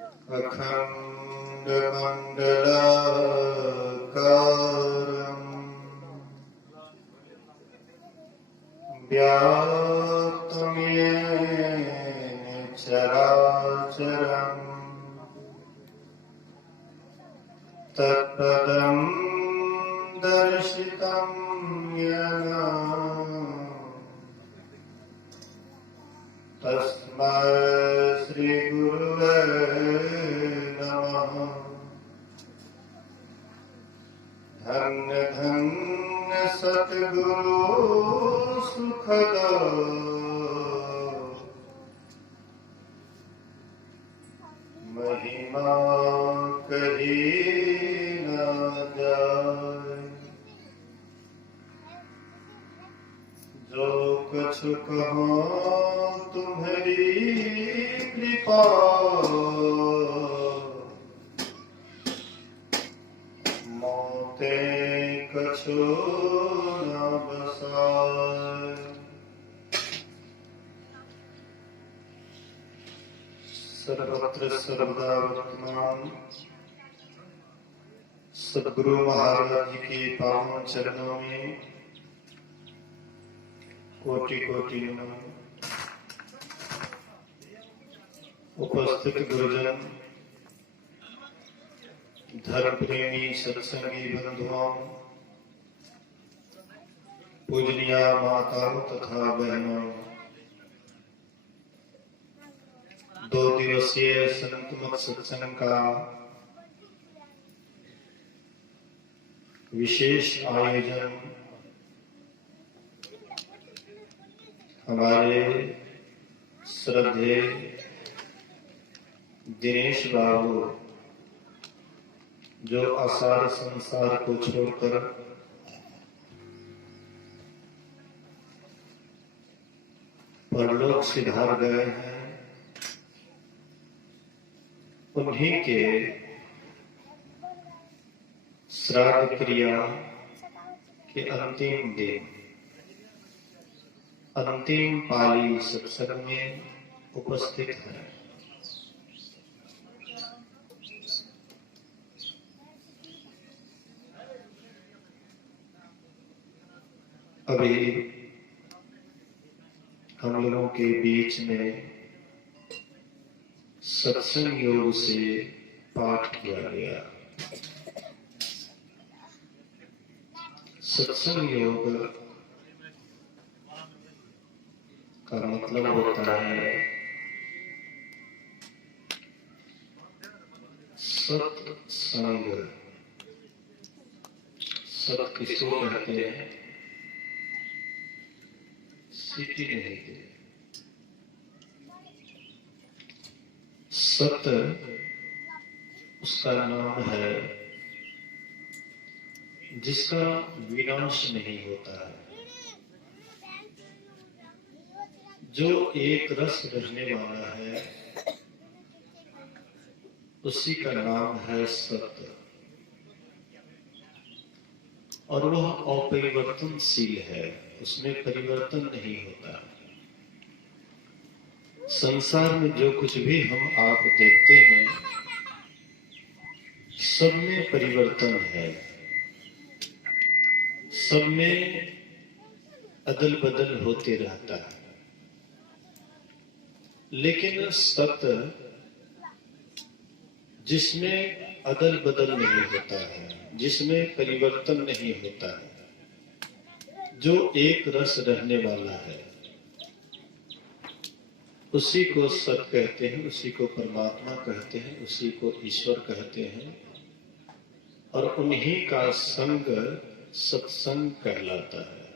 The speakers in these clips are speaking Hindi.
अखण्डमण्डलाकारम् व्याप्तं येन चराचरम् तत्पदं दर्शितं येन तस्मै श्रीगुरुवे नमः। धन्य धन्य सद्गुरु सुखदा महिमा कही न जाए। जो कुछ कहो तुम्हारी कृपा मोते कछु न बसाए। सर्वत्र सर्वदा वर्तमान सद्गुरु महाराज के पावन चरणों में कोटि कोटि नमन। उपस्थित गुरुजन, धर्म प्रेमी सत्संगी बंधुओं, पूजनीय माताओं तथा बहनों, 2 दिवसीय संतमत सत्संग का विशेष आयोजन हमारे श्रद्धेय दिनेश बाबू जो आसार संसार को छोड़कर परलोक सिधार गए हैं, उन्हीं के श्राद्ध क्रिया के अंतिम दिन अंतिम पाली सत्संग में उपस्थित है। अभी हम लोगों के बीच में सत्संग योग से पाठ किया गया। सत्संग योग का मतलब होता है सत्संग। सत किसको कहते हैं? सीटी नहीं थे। सत उसका नाम है जिसका विनाश नहीं होता है, जो एक रस रहने वाला है, उसी का नाम है सत्य। और वह अपरिवर्तनशील है, उसमें परिवर्तन नहीं होता। संसार में जो कुछ भी हम आप देखते हैं, सब में परिवर्तन है, सब में अदल बदल होते रहता है। लेकिन सत्य जिसमें अदल बदल नहीं होता है, जिसमें परिवर्तन नहीं होता है, जो एक रस रहने वाला है, उसी को सत कहते हैं, उसी को परमात्मा कहते हैं, उसी को ईश्वर कहते हैं। और उन्हीं का संग सत्संग कहलाता है।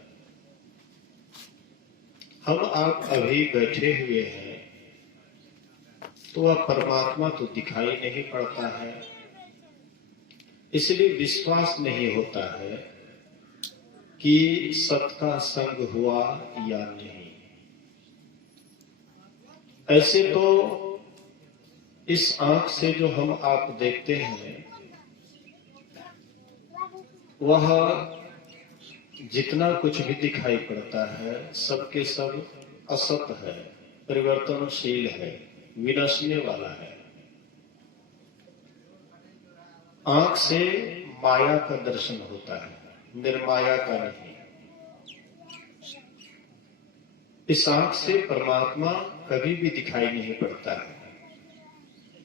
हम आप अभी बैठे हुए हैं तो वह परमात्मा तो दिखाई नहीं पड़ता है, इसलिए विश्वास नहीं होता है कि सत का संग हुआ या नहीं। ऐसे तो इस आंख से जो हम आप देखते हैं, वह जितना कुछ भी दिखाई पड़ता है सबके सब असत है, परिवर्तनशील है, विनाशने वाला है। आंख से माया का दर्शन होता है, निर्माया का नहीं। इस आंख से परमात्मा कभी भी दिखाई नहीं पड़ता है,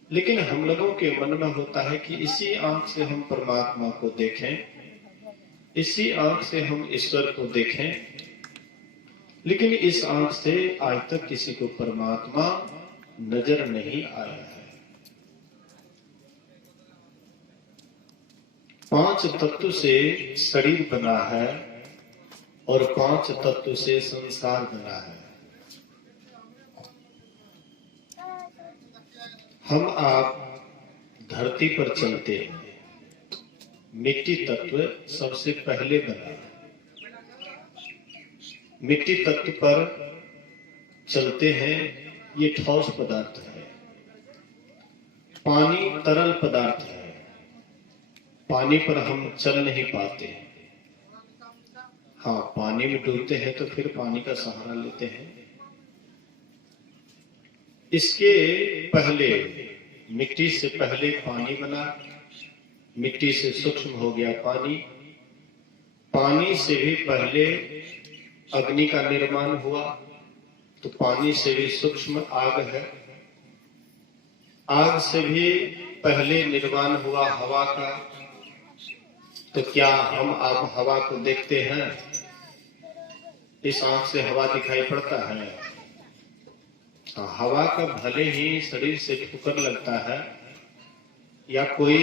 लेकिन हम लोगों के मन में होता है कि इसी आंख से हम परमात्मा को देखें, इसी आंख से हम ईश्वर को देखें, लेकिन इस आंख से आज तक किसी को परमात्मा नजर नहीं आया है। 5 तत्व से शरीर बना है और 5 तत्व से संसार बना है। हम आप धरती पर चलते हैं, मिट्टी तत्व सबसे पहले बना। मिट्टी तत्व पर चलते हैं, ये ठोस पदार्थ है। पानी तरल पदार्थ है, पानी पर हम चल नहीं पाते। हाँ, पानी में डूबते हैं तो फिर पानी का सहारा लेते हैं। इसके पहले मिट्टी से पहले पानी बना, मिट्टी से सूक्ष्म हो गया पानी, पानी से भी पहले अग्नि का निर्माण हुआ, तो पानी से भी सूक्ष्म आग है, आग से भी पहले निर्माण हुआ हवा का। तो क्या हम आप हवा को देखते हैं? इस आंख से हवा दिखाई पड़ता है? हवा का भले ही शरीर से ठुकर लगता है या कोई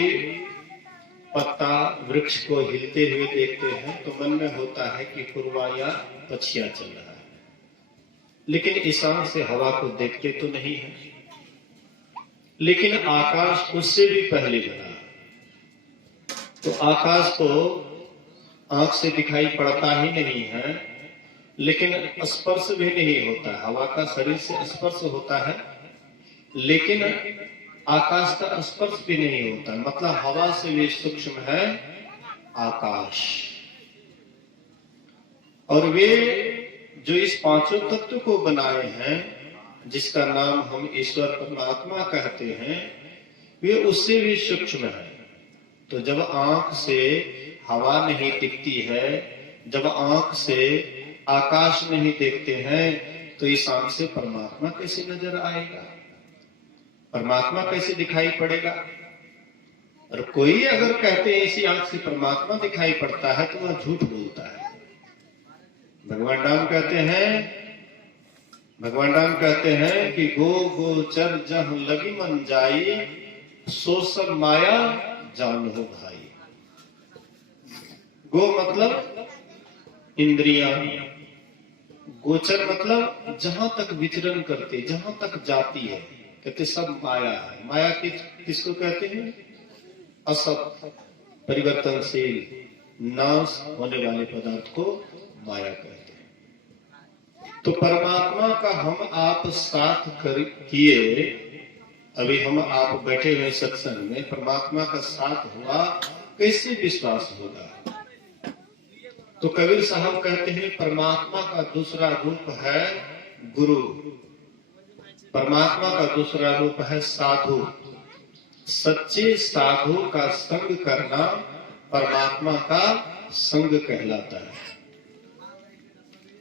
पत्ता वृक्ष को हिलते हुए देखते हैं तो मन में होता है कि पुरवा या पछिया चल रहा है, लेकिन इस आंख से हवा को देखते तो नहीं है। लेकिन आकाश उससे भी पहले बना, तो आकाश को आंख से दिखाई पड़ता ही नहीं है, लेकिन स्पर्श भी नहीं होता। हवा का शरीर से स्पर्श होता है, लेकिन आकाश का स्पर्श भी नहीं होता। मतलब हवा से भी सूक्ष्म है आकाश। और वे जो इस 5 तत्व को बनाए हैं, जिसका नाम हम ईश्वर परमात्मा कहते हैं, वे उससे भी सूक्ष्म है। तो जब आंख से हवा नहीं दिखती है, जब आंख से आकाश नहीं देखते हैं, तो इस आंख से परमात्मा कैसे नजर आएगा? परमात्मा कैसे दिखाई पड़ेगा? और कोई अगर कहते हैं इसी आंख से परमात्मा दिखाई पड़ता है, तो वह झूठ बोलता है। भगवान राम कहते हैं कि गो गोचर जहाँ लगी मन जाई, सो सब माया जान हो भाई। गो मतलब इंद्रियां, गोचर मतलब जहां तक विचरण करते, जहां तक जाती है, कहते सब माया है। माया किसको कहते हैं? असत, परिवर्तनशील, नाश होने वाले पदार्थ को माया कहते हैं। तो परमात्मा का हम आप साथ किए, अभी हम आप बैठे हुए सत्संग में परमात्मा का साथ हुआ, कैसे विश्वास होगा? तो कबीर साहब कहते हैं परमात्मा का दूसरा रूप है गुरु, परमात्मा का दूसरा रूप है साधु। सच्चे साधु का संग करना परमात्मा का संग कहलाता है।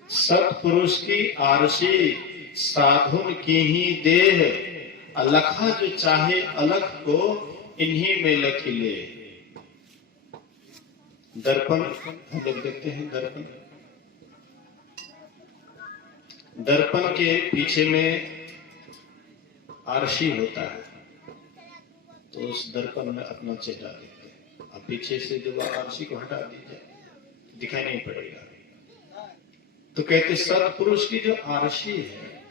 सत्पुरुष की आरसी, साधुन की ही देह, अलखा जो चाहे अलख को इन्हीं में लखिले। दर्पण हम लोग देखते हैं, दर्पण के पीछे में आरसी होता है, तो उस दर्पण में अपना चेहरा देखते हैं। अब पीछे से जब आरसी को हटा दीजिए, दिखाई नहीं पड़ेगा। तो कहते सत्पुरुष की जो आरसी है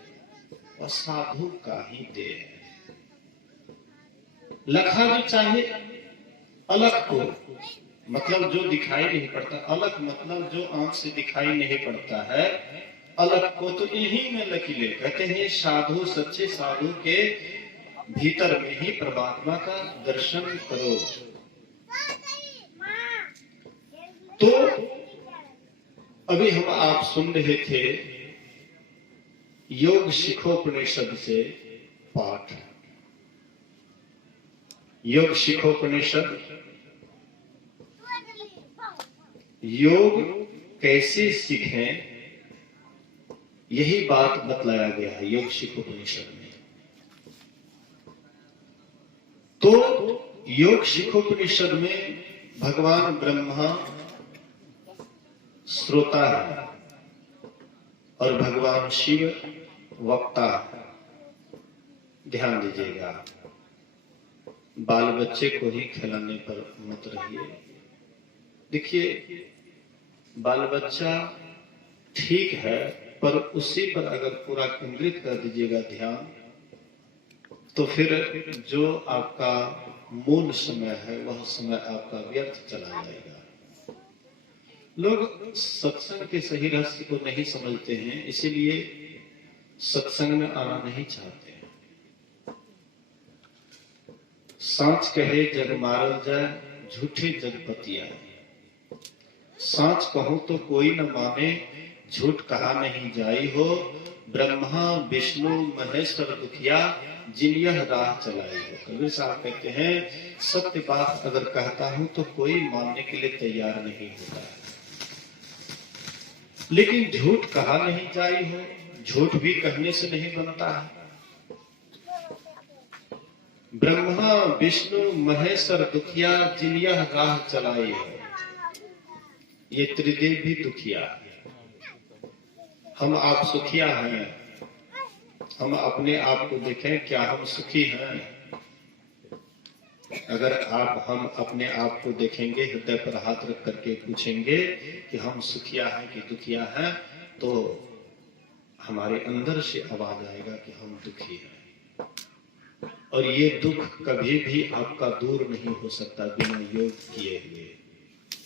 वह साधु का ही देह है। लखा जो चाहे अलग को, मतलब जो दिखाई नहीं पड़ता, अलग मतलब जो आंख से दिखाई नहीं पड़ता है, अलग को तो इन्हीं में लकीले। कहते हैं साधु, सच्चे साधु के भीतर में ही परमात्मा का दर्शन करो। तो अभी हम आप सुन रहे थे योग शिखोपनिषद से पाठ। योग शिखोपनिषद योग कैसे सीखें, यही बात बतलाया गया है योग शिखोपनिषद में। तो योग शिखोपनिषद में भगवान ब्रह्मा श्रोता है और भगवान शिव वक्ता है। ध्यान दीजिएगा, बाल बच्चे को ही खिलाने पर मत रहिए। देखिए, बाल बच्चा ठीक है, पर उसी पर अगर पूरा केंद्रित कर दीजिएगा ध्यान, तो फिर जो आपका मूल समय है वह समय आपका व्यर्थ चला जाएगा। लोग सत्संग के सही रहस्य को नहीं समझते हैं, इसीलिए सत्संग में आना नहीं चाहते हैं। सांच कहे जग मारल जाए, झूठे जग पतिया। सांच कहूं तो कोई न माने, झूठ कहा नहीं जाई हो। ब्रह्मा विष्णु महेश्वर दुखिया, जिन यह राह चलाई हो। कबीर साहब कहते हैं, सत्य बात अगर कहता हूं तो कोई मानने के लिए तैयार नहीं होता है, लेकिन झूठ कहा नहीं जाई हो, झूठ भी कहने से नहीं बनता है। ब्रह्मा विष्णु महेश्वर दुखिया, जिन यह राह चलाई हो। ये त्रिदेव भी दुखिया है। हम आप सुखिया हैं। हम अपने आप को देखें, क्या हम सुखी हैं? अगर हम अपने आप को देखेंगे, हृदय पर हाथ रख करके पूछेंगे कि हम सुखिया हैं कि दुखिया हैं, तो हमारे अंदर से आवाज आएगा कि हम दुखी हैं। और ये दुख कभी भी आपका दूर नहीं हो सकता बिना योग किए हुए।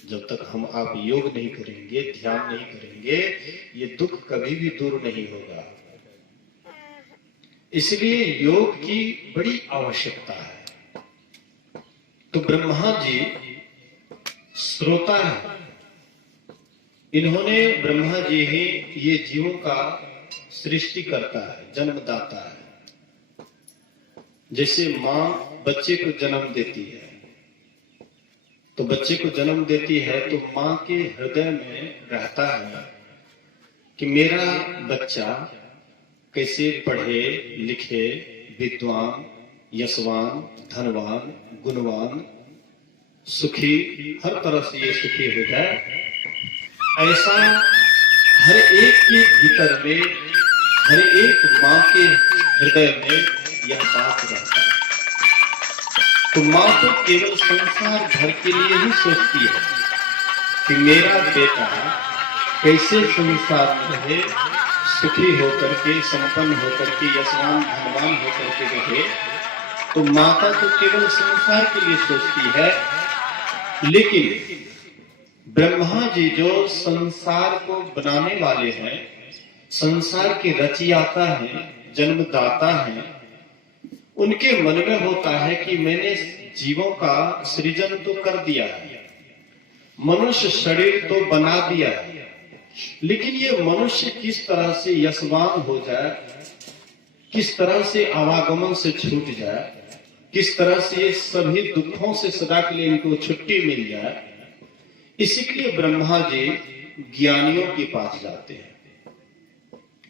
जब तक हम आप योग नहीं करेंगे, ध्यान नहीं करेंगे, ये दुख कभी भी दूर नहीं होगा। इसलिए योग की बड़ी आवश्यकता है। तो ब्रह्मा जी श्रोता है। इन्होंने, ब्रह्मा जी ही ये जीवों का सृष्टि करता है, जन्मदाता है। जैसे मां बच्चे को जन्म देती है, तो बच्चे को जन्म देती है तो मां के हृदय में रहता है कि मेरा बच्चा कैसे पढ़े लिखे, विद्वान, यशवान, धनवान, गुणवान, सुखी, हर तरह से ये सुखी हो जाए। ऐसा हर एक के भीतर में, हर एक मां के हृदय में यह बात रहता है। तो मां तो केवल संसार भर के लिए ही सोचती है कि मेरा बेटा कैसे संसार में रहे, सुखी होकर के, संपन्न होकर के, यशवान धनवान होकर के रहे। तो माता तो केवल संसार के लिए सोचती है, लेकिन ब्रह्मा जी जो संसार को बनाने वाले हैं, संसार के रचयिता हैं, जन्मदाता हैं, उनके मन में होता है कि मैंने जीवों का सृजन तो कर दिया है, मनुष्य शरीर तो बना दिया है, लेकिन ये मनुष्य किस तरह से यशवान हो जाए, किस तरह से आवागमन से छूट जाए, किस तरह से सभी दुखों से सदा के लिए इनको छुट्टी मिल जाए। इसी के लिए ब्रह्मा जी ज्ञानियों के पास जाते हैं।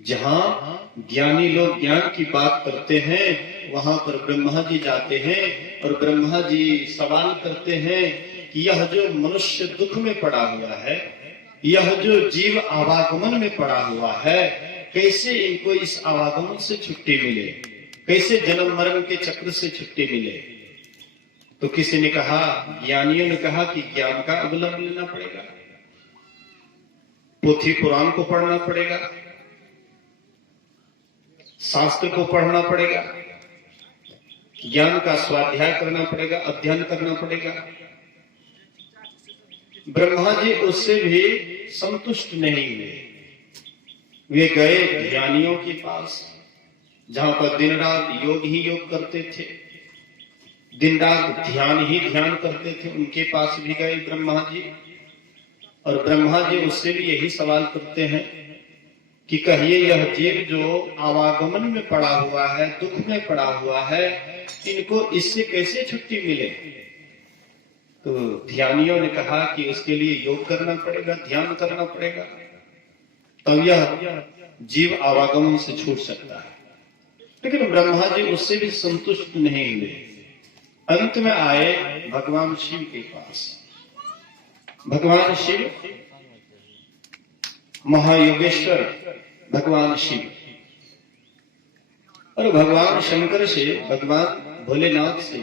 जहां ज्ञानी लोग ज्ञान की बात करते हैं, वहां पर ब्रह्मा जी जाते हैं और ब्रह्मा जी सवाल करते हैं कि यह जो मनुष्य दुख में पड़ा हुआ है, यह जो जीव आवागमन में पड़ा हुआ है, कैसे इनको इस आवागमन से छुट्टी मिले, कैसे जन्म मरण के चक्र से छुट्टी मिले। तो किसी ने कहा, ज्ञानियों ने कहा कि ज्ञान का अवलंबन लेना पड़ेगा, पोथी पुराण को पढ़ना पड़ेगा, शास्त्र को पढ़ना पड़ेगा, ज्ञान का स्वाध्याय करना पड़ेगा, अध्ययन करना पड़ेगा। ब्रह्मा जी उससे भी संतुष्ट नहीं हुए। वे गए ज्ञानियों के पास, जहां पर दिन रात योग ही योग करते थे, दिन रात ध्यान ही ध्यान करते थे। उनके पास भी गए ब्रह्मा जी, और ब्रह्मा जी उससे भी यही सवाल करते हैं कि कहिए, यह जीव जो आवागमन में पड़ा हुआ है, दुख में पड़ा हुआ है, इनको इससे कैसे छुट्टी मिले। तो ध्यानियों ने कहा कि उसके लिए योग करना पड़ेगा, ध्यान करना पड़ेगा, तब यह जीव आवागमन से छूट सकता है। लेकिन ब्रह्मा जी उससे भी संतुष्ट नहीं हुए। अंत में आए भगवान शिव के पास। भगवान शिव महायोगेश्वर भगवान शिव और भगवान शंकर से, भगवान भोलेनाथ से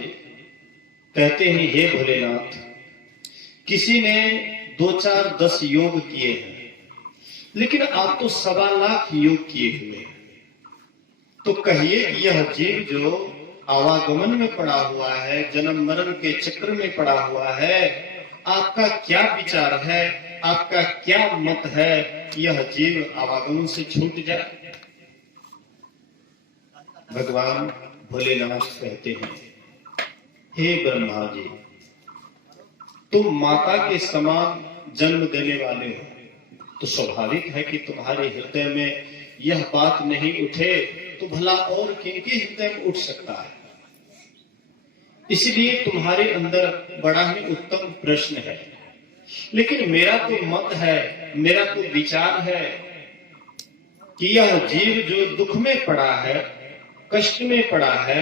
कहते हैं, हे भोलेनाथ, किसी ने 2, 4, 10 योग किए हैं, लेकिन आप तो 1.25 लाख योग किए हुए हैं। तो कहिए कि यह जीव जो आवागमन में पड़ा हुआ है, जन्म मरण के चक्र में पड़ा हुआ है, आपका क्या विचार है, आपका क्या मत है, यह जीव आवागमन से छूट जाए? भगवान भोलेनाथ कहते हैं, हे ब्रह्मा जी, तुम माता के समान जन्म देने वाले हो, तो स्वाभाविक है कि तुम्हारे हृदय में यह बात नहीं उठे तो भला और किनके हृदय में उठ सकता है। इसलिए तुम्हारे अंदर बड़ा ही उत्तम प्रश्न है। लेकिन मेरा तो मत है, मेरा तो विचार है कि यह जीव जो दुख में पड़ा है, कष्ट में पड़ा है,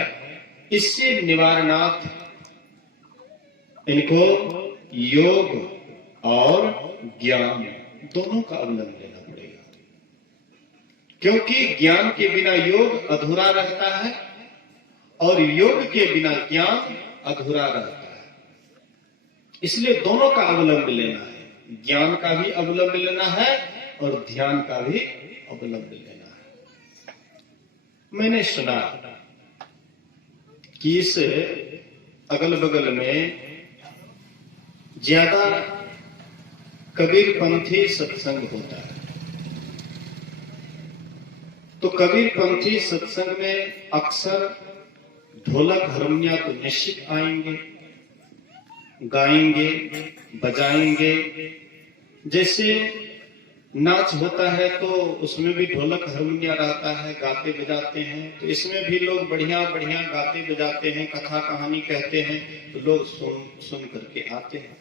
इससे निवारणार्थ इनको योग और ज्ञान दोनों का अवलंबन लेना पड़ेगा। क्योंकि ज्ञान के बिना योग अधूरा रहता है और योग के बिना ज्ञान अधूरा रहता है। इसलिए दोनों का अवलंबन लेना है, ज्ञान का भी अवलंबन लेना है और ध्यान का भी अवलंबन लेना है। मैंने सुना कि इस अगल बगल में ज्यादा कबीरपंथी सत्संग होता है। तो कबीरपंथी सत्संग में अक्सर ढोलक हारमोनिया तो निश्चित आएंगे, गाएंगे, बजाएंगे। जैसे नाच होता है तो उसमें भी ढोलक हारमोनिया रहता है, गाते बजाते हैं। तो इसमें भी लोग बढ़िया बढ़िया गाते बजाते हैं, कथा कहानी कहते हैं, तो लोग सुन करके आते हैं।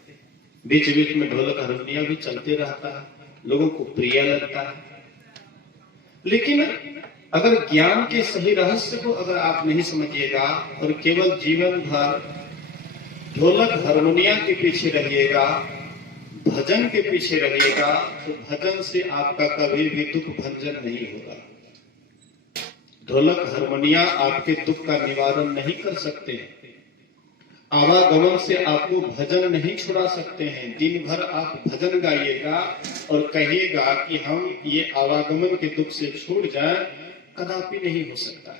बीच बीच में ढोलक हारमोनिया भी चलते रहता है, लोगों को प्रिय लगता है। लेकिन अगर ज्ञान के सही रहस्य को अगर आप नहीं समझिएगा और केवल जीवन भर ढोलक हारमोनिया के पीछे रहिएगा, भजन के पीछे रहिएगा, तो भजन से आपका कभी भी दुख भंजन नहीं होगा। ढोलक हारमोनिया आपके दुख का निवारण नहीं कर सकते हैं, आवागमन से आपको भजन नहीं छुड़ा सकते हैं। दिन भर आप भजन गाइएगा और कहिएगा कि हम ये आवागमन के दुख से छूट जाएं, कदापि नहीं हो सकता।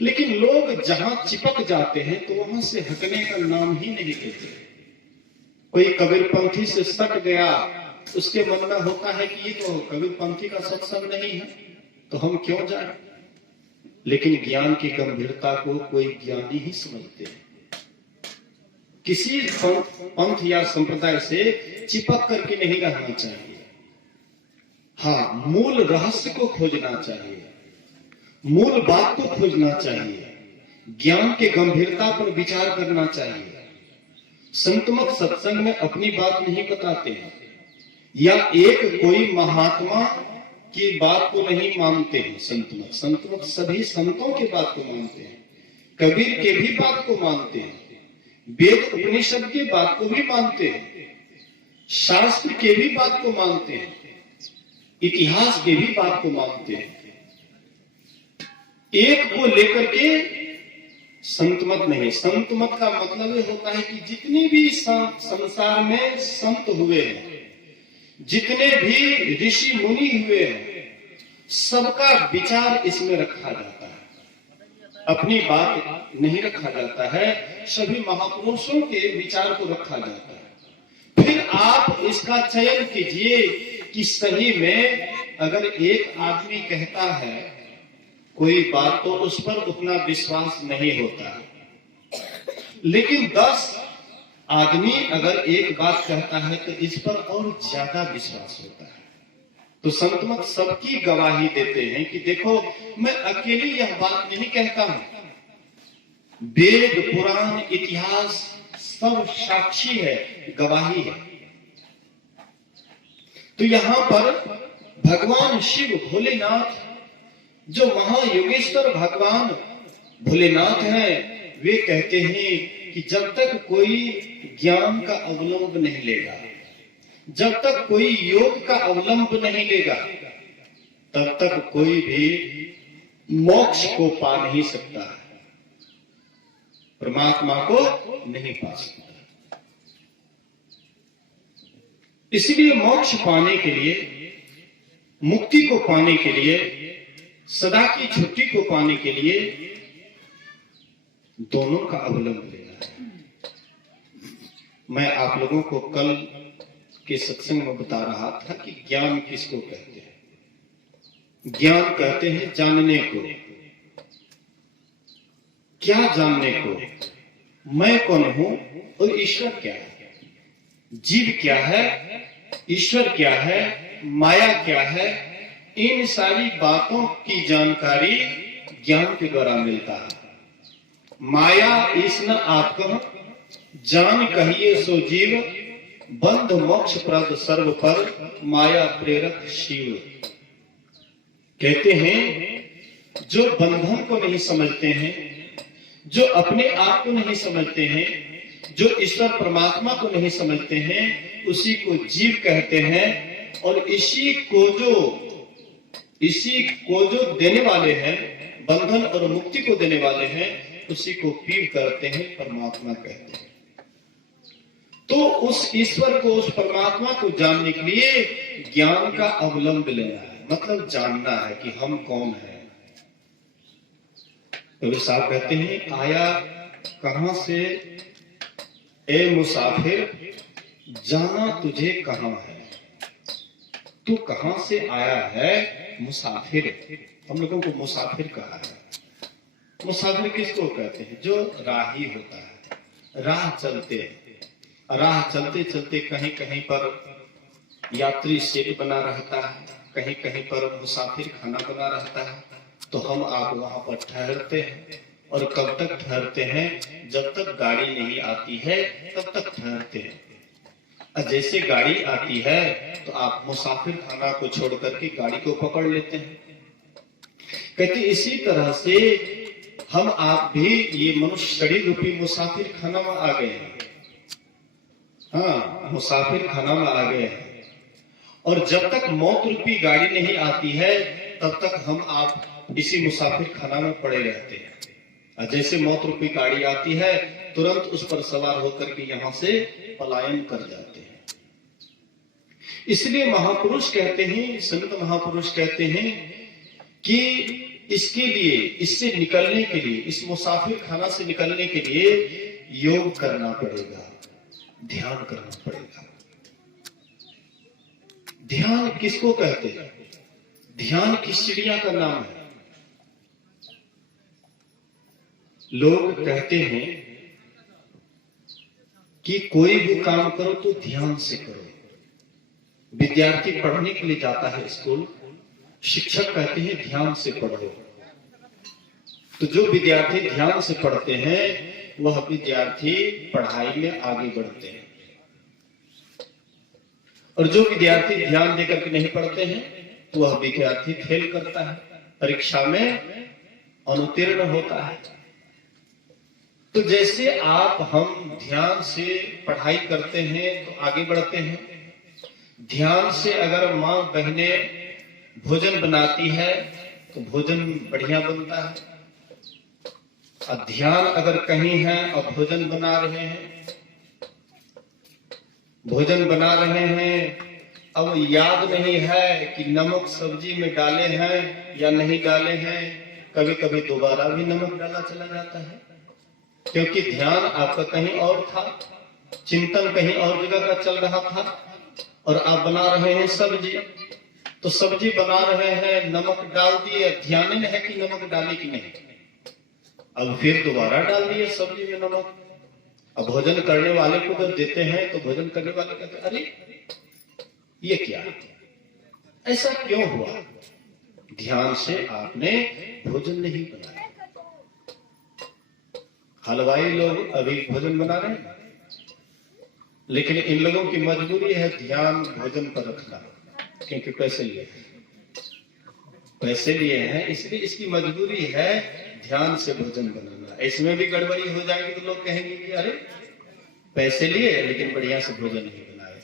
लेकिन लोग जहां चिपक जाते हैं तो वहां से हटने का नाम ही नहीं लेते। कोई कबीरपंथी से सट गया, उसके मन में होता है कि ये तो कबीरपंथी का सत्संग नहीं है, तो हम क्यों जाएं? लेकिन ज्ञान की गंभीरता को कोई ज्ञानी ही समझते हैं। किसी पंथ या संप्रदाय से चिपक करके नहीं रहना चाहिए। हाँ, मूल रहस्य को खोजना चाहिए, मूल बात को खोजना चाहिए, ज्ञान के गंभीरता पर विचार करना चाहिए। संतमत सत्संग में अपनी बात नहीं बताते हैं या एक कोई महात्मा की बात को नहीं मानते हैं। संतमत सभी संतों की बात को मानते हैं, कबीर के भी बात को मानते हैं, वेद उपनिषद की बात को भी मानते हैं, शास्त्र के भी बात को मानते हैं, इतिहास के भी बात को मानते हैं। एक को लेकर के संतमत नहीं। संतमत का मतलब ये होता है कि जितने भी संसार में संत हुए हैं, जितने भी ऋषि मुनि हुए हैं, सबका विचार इसमें रखा जाता है। अपनी बात नहीं रखा जाता है, सभी महापुरुषों के विचार को रखा जाता है। फिर आप इसका चयन कीजिए कि सही में अगर एक आदमी कहता है कोई बात तो उस पर उतना विश्वास नहीं होता, लेकिन 10 आदमी अगर एक बात कहता है तो इस पर और ज्यादा विश्वास होता है। तो संतमत सबकी गवाही देते हैं कि देखो, मैं अकेली यह बात नहीं कहता हूं, वेद पुराण इतिहास सब साक्षी है, गवाही है। तो यहां पर भगवान शिव भोलेनाथ, जो महायोगेश्वर भगवान भोलेनाथ हैं, वे कहते हैं कि जब तक कोई ज्ञान का अवलंब नहीं लेगा, जब तक कोई योग का अवलंब नहीं लेगा, तब तक कोई भी मोक्ष को पा नहीं सकता, परमात्मा को नहीं पा सकता। इसलिए मोक्ष पाने के लिए, मुक्ति को पाने के लिए, सदा की छुट्टी को पाने के लिए दोनों का अवलंब लेना है। मैं आप लोगों को कल के सत्संग में बता रहा था कि ज्ञान किसको कहते हैं। ज्ञान कहते हैं जानने को। क्या जानने को? मैं कौन हूं और ईश्वर क्या है, जीव क्या है, ईश्वर क्या है, माया क्या है, इन सारी बातों की जानकारी ज्ञान के द्वारा मिलता है। माया ईसन आपको जान कहिए सो जीव, बंध मोक्ष प्रद सर्व पर माया प्रेरक शिव। कहते हैं जो बंधन को नहीं समझते हैं, जो अपने आप को नहीं समझते हैं, जो ईश्वर परमात्मा को नहीं समझते हैं, उसी को जीव कहते हैं। और इसी को जो देने वाले हैं, बंधन और मुक्ति को देने वाले हैं, उसी को पीर करते हैं, परमात्मा कहते हैं। तो उस ईश्वर को, उस परमात्मा को जानने के लिए ज्ञान का अवलंब लेना है, मतलब जानना है कि हम कौन है। कबीर साहब कहते हैं, आया कहां से ए मुसाफिर, जाना तुझे कहां है। तू कहां से आया है मुसाफिर। हम लोगों को मुसाफिर कहा है। मुसाफिर किसको कहते हैं? जो राही होता है, राह चलते, राह चलते चलते कहीं कहीं पर यात्री सेट बना रहता है, कहीं कहीं पर मुसाफिर खाना बना रहता है। तो हम आप वहां पर ठहरते हैं, और कब तक ठहरते हैं? जब तक गाड़ी नहीं आती है तब तक ठहरते हैं। और जैसे गाड़ी आती है तो आप मुसाफिर खाना को छोड़ करके गाड़ी को पकड़ लेते हैं। कहते इसी तरह से हम आप भी ये मनुष्य शरीर रूपी मुसाफिर खाना में आ गए हैं। हाँ, मुसाफिर खाना में आ गए हैं। और जब तक मौत रूपी गाड़ी नहीं आती है तब तक हम आप इसी मुसाफिर खाना में पड़े रहते हैं। और जैसे मौत रूपी गाड़ी आती है तुरंत उस पर सवार होकर के यहां से पलायन कर जाते हैं। इसलिए महापुरुष कहते हैं, संत महापुरुष कहते हैं कि इसके लिए, इससे निकलने के लिए, इस मुसाफिर खाना से निकलने के लिए योग करना पड़ेगा, ध्यान करना पड़ेगा। ध्यान किसको कहते हैं? ध्यान किस चिड़िया का नाम है? लोग कहते हैं कि कोई भी काम करो तो ध्यान से करो। विद्यार्थी पढ़ने के लिए जाता है स्कूल, शिक्षक कहते हैं ध्यान से पढ़ो। तो जो विद्यार्थी ध्यान से पढ़ते हैं वह विद्यार्थी पढ़ाई में आगे बढ़ते हैं, और जो विद्यार्थी ध्यान देकर के नहीं पढ़ते हैं तो वह विद्यार्थी फेल करता है, परीक्षा में अनुत्तीर्ण होता है। तो जैसे आप हम ध्यान से पढ़ाई करते हैं तो आगे बढ़ते हैं। ध्यान से अगर माँ बहनें भोजन बनाती है तो भोजन बढ़िया बनता है। और ध्यान अगर कहीं है और भोजन बना रहे हैं, अब याद नहीं है कि नमक सब्जी में डाले हैं या नहीं डाले हैं, कभी कभी दोबारा भी नमक डाला चला जाता है, क्योंकि ध्यान आपका कहीं और था, चिंतन कहीं और जगह का चल रहा था। और आप बना रहे हैं सब्जी, तो सब्जी बना रहे हैं, नमक डाल दिए, ध्यान में है कि नमक डाले कि नहीं। अब फिर दोबारा डाल दिए सब्जी में नमक। अब भोजन करने वाले को जब देते हैं तो भोजन करने वाले कहते अरे ये क्या, ऐसा क्यों हुआ? ध्यान से आपने भोजन नहीं बनाया। हलवाई लोग अभी भोजन बना रहे हैं, लेकिन इन लोगों की मजबूरी है ध्यान भोजन पर रखना, क्योंकि पैसे लिए हैं, इसलिए इसकी मजबूरी है ध्यान से भोजन बनाना। इसमें भी गड़बड़ी हो जाएगी तो लोग कहेंगे कि अरे पैसे लिए लेकिन बढ़िया से भोजन नहीं बनाए,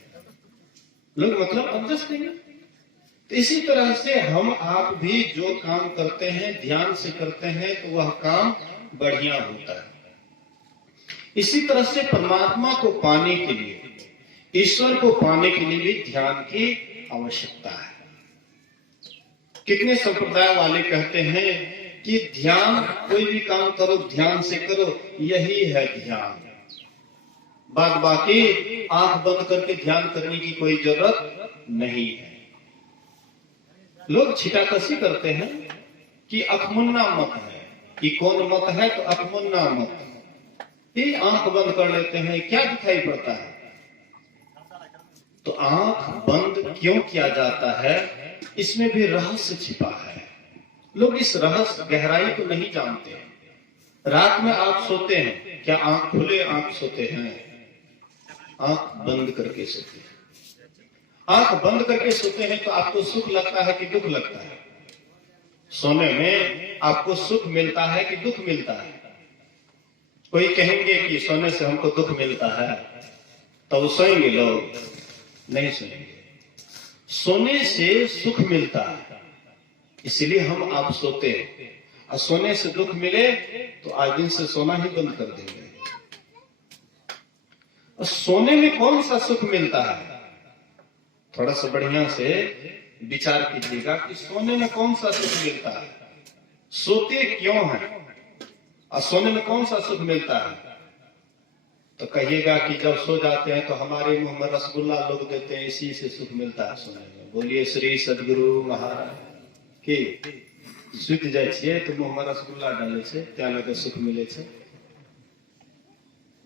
लोग मतलब एडजस्ट करेंगे। तो इसी तरह से हम आप भी जो काम करते हैं ध्यान से करते हैं तो वह काम बढ़िया होता है। इसी तरह से परमात्मा को पाने के लिए, ईश्वर को पाने के लिए भी ध्यान की आवश्यकता है। कितने संप्रदाय वाले कहते हैं कि ध्यान, कोई भी काम करो ध्यान से करो, यही है ध्यान, बाद बाकी आंख बंद करके ध्यान करने की कोई जरूरत नहीं है। लोग छिटाकसी करते हैं कि अखमुन्ना मत है, कि कौन मत है तो अखमुन्ना मत, ये आंख बंद कर लेते हैं, क्या दिखाई पड़ता है? तो आंख बंद क्यों किया जाता है, इसमें भी रहस्य छिपा है। लोग इस रहस्य गहराई को नहीं जानते हैं। रात में आप सोते हैं, क्या आंख खुले आंख सोते हैं? आंख बंद करके सोते हैं। आंख बंद करके सोते हैं तो आपको सुख लगता है कि दुख लगता है? सोने में आपको सुख मिलता है कि दुख मिलता है? कोई कहेंगे कि सोने से हमको दुख मिलता है, तो सोएंगे लोग? नहीं सोएंगे। सोने से सुख मिलता है, इसलिए हम आप सोते हैं। और सोने से दुख मिले तो आज दिन से सोना ही बंद कर देंगे। और सोने में कौन सा सुख मिलता है? थोड़ा सा बढ़िया से विचार कीजिएगा कि सोने में कौन सा सुख मिलता है, सोते क्यों हैं, और सोने में कौन सा सुख मिलता है? तो कहिएगा कि जब सो जाते हैं तो हमारे मुंह में रसगुल्ला लोग देते हैं, इसी से सुख मिलता है सोने में। बोलिए श्री सदगुरु महाराज की। सुत जाए छिए तो मुंह में रसगुल्ला डाले छे, त्या लगे सुख मिले छे।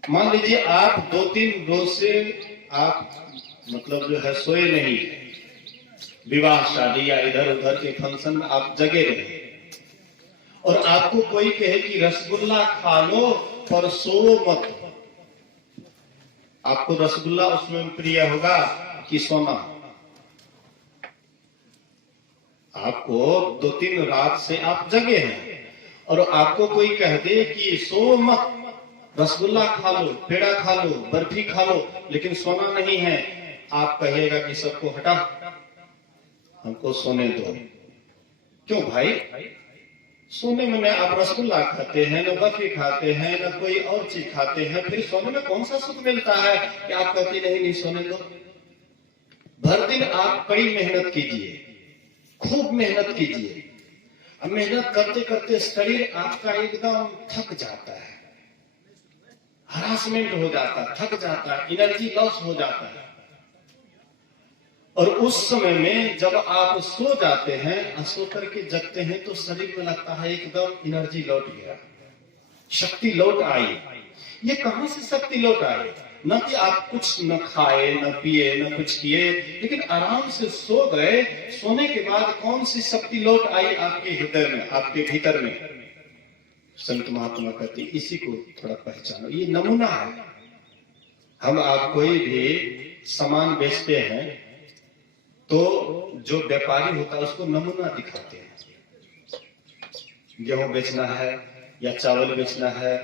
मान लीजिए आप 2-3 रोज से आप मतलब जो है सोए नहीं, विवाह शादी या इधर उधर के फंक्शन में आप जगे रहे, और आपको कोई कहे कि रसगुल्ला खा लो पर सो मत। आपको रसगुल्ला उसमें प्रिय होगा कि सोना? आपको 2-3 रात से आप जगे हैं और आपको कोई कह दे कि सो मत, रसगुल्ला खा लो, पेड़ा खा लो, बर्फी खा लो, लेकिन सोना नहीं है, आप कहिएगा कि सबको हटा, हमको सोने दो। क्यों भाई? सोने में न आप रसगुल्ला खाते हैं, न बर्फी खाते हैं, न कोई और चीज खाते हैं, फिर सोने में कौन सा सुख मिलता है कि आप कहते नहीं सोने दो? भर दिन आप कड़ी मेहनत कीजिए, खूब मेहनत कीजिए, अब मेहनत करते करते शरीर आपका एकदम थक जाता है, हरासमेंट हो जाता है, थक जाता है, एनर्जी लॉस हो जाता है। और उस समय में जब आप सो जाते हैं, सो करके जगते हैं, तो शरीर में लगता है एकदम एनर्जी लौट गया, शक्ति लौट आई। ये कहां से शक्ति लौट आई? न कि आप कुछ न खाए, न पिए, न कुछ किए, लेकिन आराम से सो गए। सोने के बाद कौन सी शक्ति लौट आई आपके हृदय में, आपके भीतर में? संत महात्मा कहते इसी को थोड़ा पहचानो, ये नमूना है। हम आप कोई भी सामान बेचते हैं तो जो व्यापारी होता है उसको नमूना दिखाते हैं। गेहूं बेचना है या चावल बेचना है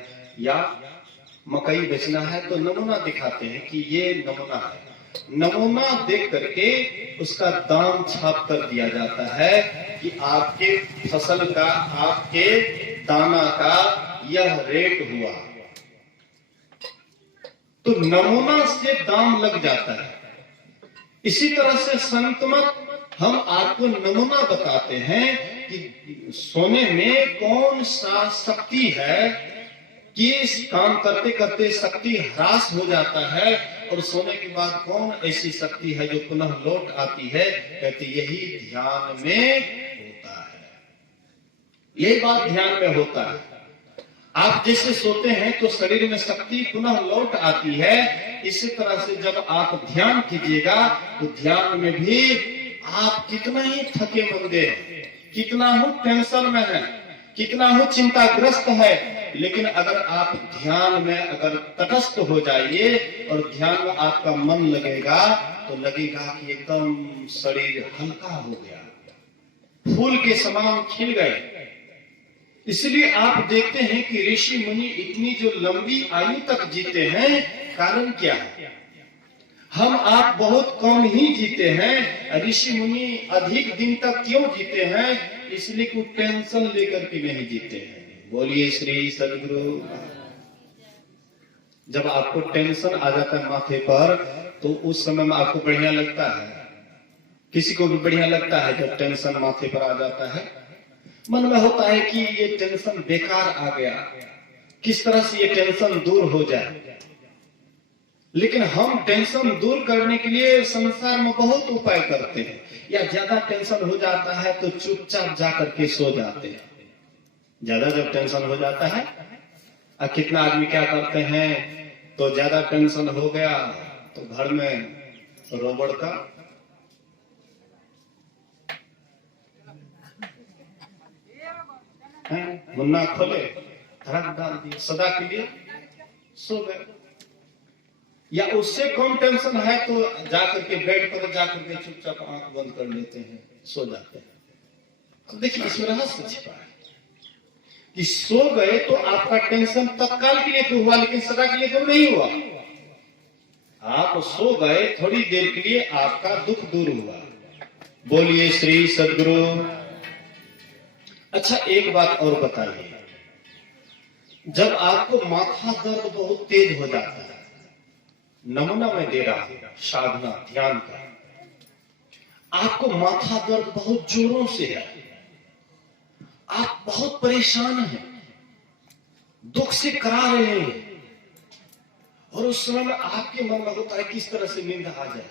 या मकई बेचना है तो नमूना दिखाते हैं कि ये नमूना है। नमूना देख करके उसका दाम छाप कर दिया जाता है कि आपके फसल का, आपके दाना का यह रेट हुआ, तो नमूना से दाम लग जाता है। इसी तरह से संत मत हम आपको नमूना बताते हैं कि सोने में कौन सा शक्ति है कि इस काम करते करते शक्ति ह्रास हो जाता है, और सोने के बाद कौन ऐसी शक्ति है जो पुनः लौट आती है? कहते यही ध्यान में होता है, यही बात ध्यान में होता है। आप जैसे सोते हैं तो शरीर में शक्ति पुनः लौट आती है, इसी तरह से जब आप ध्यान कीजिएगा तो ध्यान में भी आप कितना ही थके मंदे हैं, कितना हो टेंशन में है, कितना हो चिंताग्रस्त है, लेकिन अगर आप ध्यान में अगर तटस्थ हो जाइए और ध्यान में आपका मन लगेगा तो लगेगा कि एकदम शरीर हल्का हो गया, फूल के समान खिल गए। इसलिए आप देखते हैं कि ऋषि मुनि इतनी जो लंबी आयु तक जीते हैं, कारण क्या है? हम आप बहुत कम ही जीते हैं। ऋषि मुनि अधिक दिन तक क्यों जीते हैं? इसलिए कोई टेंशन लेकर के नहीं जीते हैं। बोलिए श्री सद्गुरु। जब आपको टेंशन आ जाता है माथे पर तो उस समय में आपको बढ़िया लगता है, किसी को भी बढ़िया लगता है जब टेंशन माथे पर आ जाता है। मन में होता है कि ये टेंशन बेकार आ गया, किस तरह से ये टेंशन दूर हो जाए। लेकिन हम टेंशन दूर करने के लिए संसार में बहुत उपाय करते हैं, या ज्यादा टेंशन हो जाता है तो चुपचाप जाकर के सो जाते हैं। ज्यादा जब टेंशन हो जाता है, कितना आदमी क्या करते हैं, तो ज्यादा टेंशन हो गया तो घर में रोबड़ का मुन्ना खोले, धड़क डाल दिए, सदा के लिए सो गए। या उससे कम टेंशन है तो जाकर के बेड पर जाकर के चुपचाप आंख बंद कर लेते हैं, सो जाते हैं। तो देखिए इसमें रहस्य छिपा है कि सो गए तो आपका टेंशन तत्काल के लिए तो हुआ, लेकिन सदा के लिए तो नहीं हुआ। आप सो गए, थोड़ी देर के लिए आपका दुख दूर हुआ। बोलिए श्री सद्गुरु। अच्छा एक बात और बताइए, जब आपको माथा दर्द बहुत तेज हो जाता है, नमूना में दे रहा हूं साधना ध्यान का, आपको माथा दर्द बहुत जोरों से है, आप बहुत परेशान हैं, दुख से करा रहे हैं, और उस समय में आपके मन में होता है किस तरह से नींद आ जाए।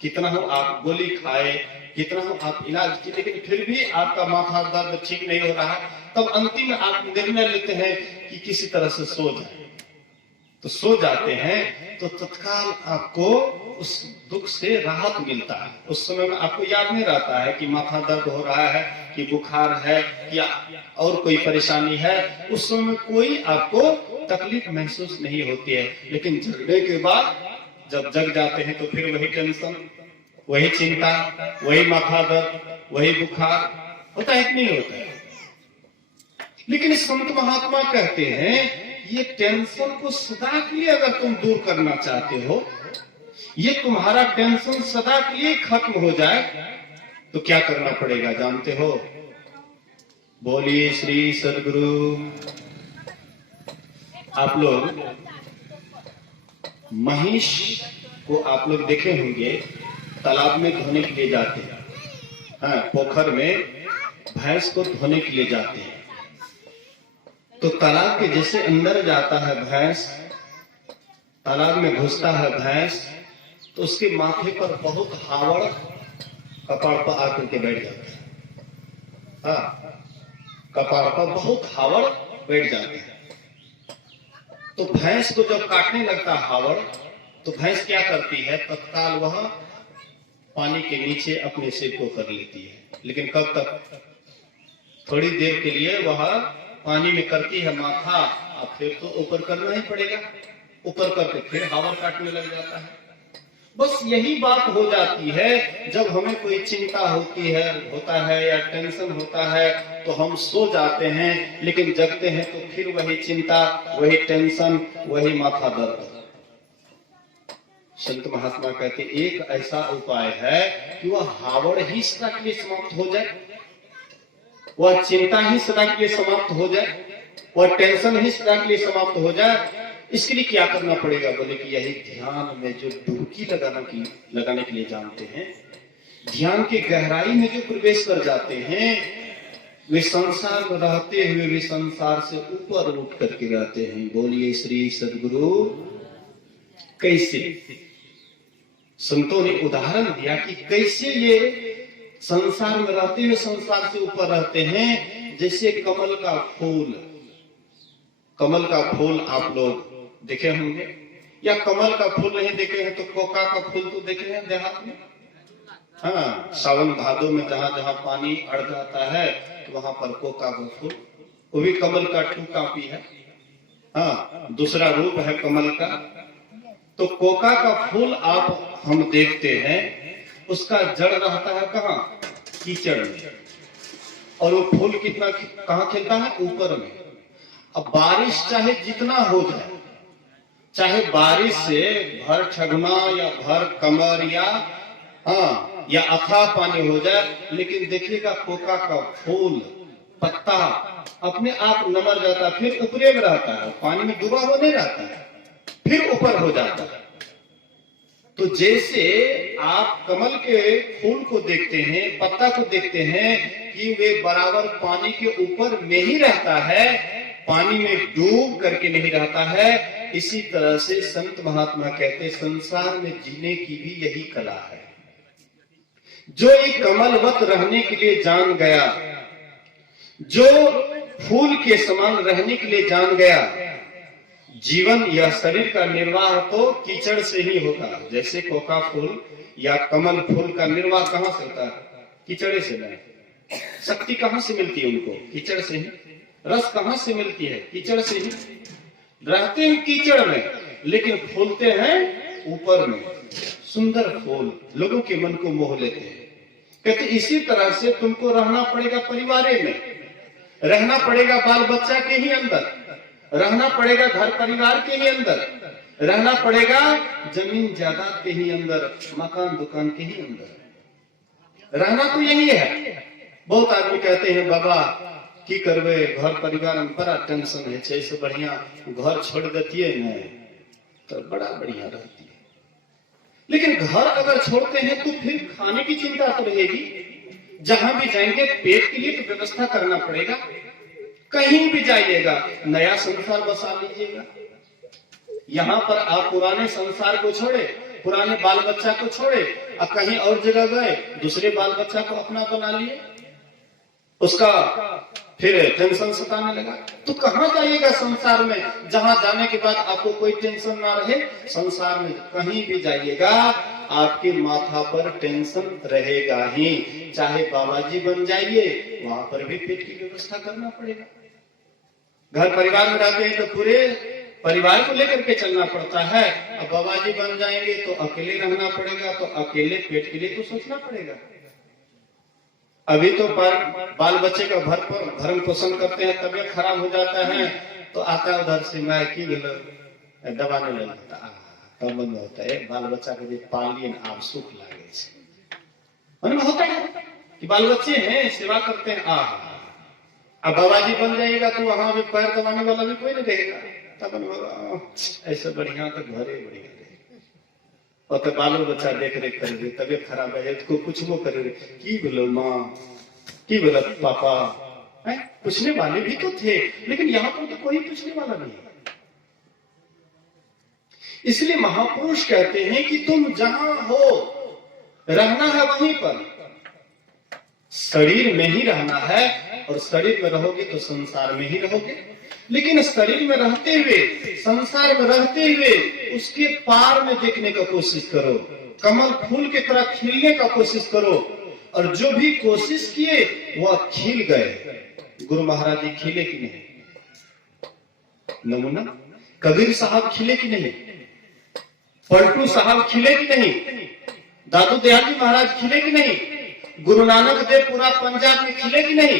कितना हो आप गोली खाए, कितना हो आप इलाज किए, लेकिन फिर भी आपका माथा दर्द ठीक नहीं हो रहा, तब अंतिम में आप निर्णय लेते हैं कि किसी तरह से सो जाए। तो सो जाते हैं तो तत्काल आपको उस दुख से राहत मिलता है। उस समय में आपको याद नहीं रहता है कि माथा दर्द हो रहा है, कि बुखार है, या और कोई परेशानी है। उस समय में कोई आपको तकलीफ महसूस नहीं होती है। लेकिन जगने के बाद जब जग जाते हैं तो फिर वही टेंशन, वही चिंता, वही माथा दर्द, वही बुखार होता है कि नहीं होता है? लेकिन संत महात्मा कहते हैं ये टेंशन को सदा के लिए अगर तुम दूर करना चाहते हो, ये तुम्हारा टेंशन सदा के लिए खत्म हो जाए, तो क्या करना पड़ेगा जानते हो? बोलिए श्री सद्गुरु। आप लोग महिष को आप लोग देखे होंगे, तालाब में धोने के लिए जाते हैं, हाँ, पोखर में भैंस को धोने के लिए जाते हैं। तो तालाब के जैसे अंदर जाता है भैंस, तालाब में घुसता है भैंस, तो उसके माथे पर बहुत हावड़ कपाड़ पर आकर के बैठ जाता है। हाँ, कपाड़ पर बहुत हावड़ बैठ जाता है। तो भैंस को जब काटने लगता है हावड़, तो भैंस क्या करती है, तत्काल वह पानी के नीचे अपने सिर को कर लेती है। लेकिन कब तक? थोड़ी देर के लिए वह पानी में करती है माथा, अब फिर तो ऊपर करना ही पड़ेगा, ऊपर करके फिर हावड़ काटने लग जाता है। बस यही बात हो जाती है, जब हमें कोई चिंता होती है, होता है या टेंशन होता है तो हम सो जाते हैं, लेकिन जगते हैं तो फिर वही चिंता, वही टेंशन, वही माथा दर्द। संत महात्मा कहते एक ऐसा उपाय है कि वह हावड़ ही सदा के लिए समाप्त हो जाए, वह चिंता ही सदा के लिए समाप्त हो जाए, वह टेंशन ही सदा के लिए समाप्त हो जाए। इसके लिए क्या करना पड़ेगा? बोले कि यही ध्यान में जो डुबकी लगाने के लिए जानते हैं, ध्यान की गहराई में जो प्रवेश कर जाते हैं, वे संसार में रहते हुए भी संसार से ऊपर उठ करके रहते हैं। बोलिए श्री सद्गुरु। कैसे? संतों ने उदाहरण दिया कि कैसे ये संसार में रहते हुए संसार से ऊपर रहते हैं। जैसे कमल का फूल, कमल का फूल आप लोग देखे होंगे, या कमल का फूल नहीं देखे हैं तो कोका का फूल तो देखे हैं देहात में। हाँ, सावन भादों में जहां जहां पानी अड़ जाता है तो वहां पर कोका का फूल वो भी कमल का 2 कॉपी है। हाँ, दूसरा रूप है कमल का। तो कोका का फूल आप हम देखते हैं, उसका जड़ रहता है कहाँ? कीचड़ में। और वो फूल कितना कहाँ खिलता है? ऊपर में। अब बारिश चाहे जितना हो जाए, चाहे बारिश से भर ठगुना या भर कमर या अथाह पानी हो जाए, लेकिन देखिएगा कोका का फूल पत्ता अपने आप नमर जाता है, फिर ऊपरे में रहता है, पानी में डूबा हुआ नहीं रहता है, फिर ऊपर हो जाता है। तो जैसे आप कमल के फूल को देखते हैं, पत्ता को देखते हैं कि वे बराबर पानी के ऊपर में ही रहता है, पानी में डूब करके नहीं रहता है, इसी तरह से संत महात्मा कहते संसार में जीने की भी यही कला है। जो एक कमलवत रहने के लिए जान गया, जो फूल के समान रहने के लिए जान गया, जीवन या शरीर का निर्वाह तो कीचड़ से ही होगा। जैसे कोका फूल या कमल फूल का निर्वाह कहां से होता है? कीचड़े से नहीं। शक्ति कहां से मिलती है उनको? कीचड़ से ही। रस कहां से मिलती है? कीचड़ से ही। रहते हैं कीचड़ में, लेकिन फूलते हैं ऊपर में। सुंदर फूल लोगों के मन को मोह लेते हैं। कहते इसी तरह से तुमको रहना पड़ेगा परिवार में, रहना पड़ेगा बाल बच्चा के ही अंदर, रहना पड़ेगा घर परिवार के ही अंदर, रहना पड़ेगा जमीन जायदाद के ही अंदर, मकान दुकान के ही अंदर। रहना तो यही है। बहुत आदमी कहते हैं बाबा की करवे, घर परिवार में बड़ा टेंशन है, ऐसे बढ़िया घर छोड़ देती है न तो बड़ा बढ़िया रहती है। लेकिन घर अगर छोड़ते हैं तो फिर खाने की चिंता तो रहेगी। जहां भी जाएंगे पेट के लिए तो व्यवस्था करना पड़ेगा। कहीं भी जाइएगा नया संसार बसा लीजिएगा। यहाँ पर आप पुराने संसार को छोड़े, पुराने बाल बच्चा को छोड़े, अब कहीं और जगह गए, दूसरे बाल बच्चा को अपना बना लिए, उसका फिर टेंशन सताने लगा। तो कहां जाइएगा संसार में, जहां जाने के बाद आपको कोई टेंशन ना रहे? संसार में कहीं भी जाइएगा आपके माथा पर टेंशन रहेगा ही। चाहे बाबा जी बन जाइए, वहां पर भी पेट की व्यवस्था करना पड़ेगा। घर परिवार में रहते हैं तो पूरे परिवार को लेकर के चलना पड़ता है। अब बाबा जी बन जाएंगे तो अकेले रहना पड़ेगा, तो अकेले पेट के लिए तो सोचना पड़ेगा। अभी तो बाल बच्चे का भरण पोषण करते हैं, तबियत खराब हो जाता है तो आता उधर से मैं की दबाने लगता, तब बंद होता है। बाल बच्चा के लिए पालियन आप सुख लागे मन में होता है कि बाल बच्चे हैं, सेवा करते हैं। अब बाबा जी बन जाएगा तो वहां भी पैर दबाने वाला भी कोई नहीं रहेगा। तब ऐसे बढ़िया तो घरे बढ़िया और तो बालो बच्चा देख रेख करेंगे, तबियत खराब है तो कुछ वो करेंगे, की बोलो माँ, की बोला पापा है? पूछने वाले भी तो थे, लेकिन यहाँ पर तो कोई पूछने वाला नहीं है। इसलिए महापुरुष कहते हैं कि तुम जहां हो रहना है वहीं पर, शरीर में ही रहना है, और शरीर में रहोगे तो संसार में ही रहोगे। लेकिन शरीर में रहते हुए, संसार में रहते हुए उसके पार में देखने का कोशिश करो, कमल फूल की तरह खिलने का कोशिश करो। और जो भी कोशिश किए वह खिल गए। गुरु महाराज जी खिले कि नहीं? नमूना कबीर साहब खिले कि नहीं? पलटू साहब खिले कि नहीं? दादू दयाल महाराज खिले कि नहीं? गुरु नानक देव पूरा पंजाब में खिले कि नहीं?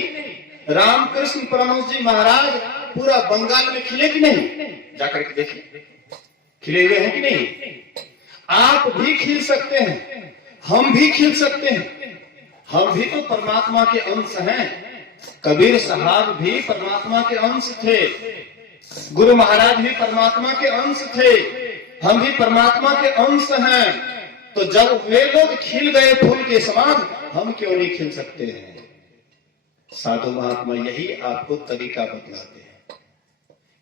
रामकृष्ण परमहंस जी महाराज पूरा बंगाल में खिले कि नहीं? जाकर के देखिए, खिले हुए हैं कि नहीं? आप भी खिल सकते हैं, हम भी खिल सकते हैं। हम भी तो परमात्मा के अंश हैं। कबीर साहब भी परमात्मा के अंश थे, गुरु महाराज भी परमात्मा के अंश थे, हम भी परमात्मा के अंश हैं। तो जब वे लोग खिल गए फूल के समान, हम क्यों नहीं खिल सकते हैं? साधु महात्मा यही आपको तरीका बतलाते हैं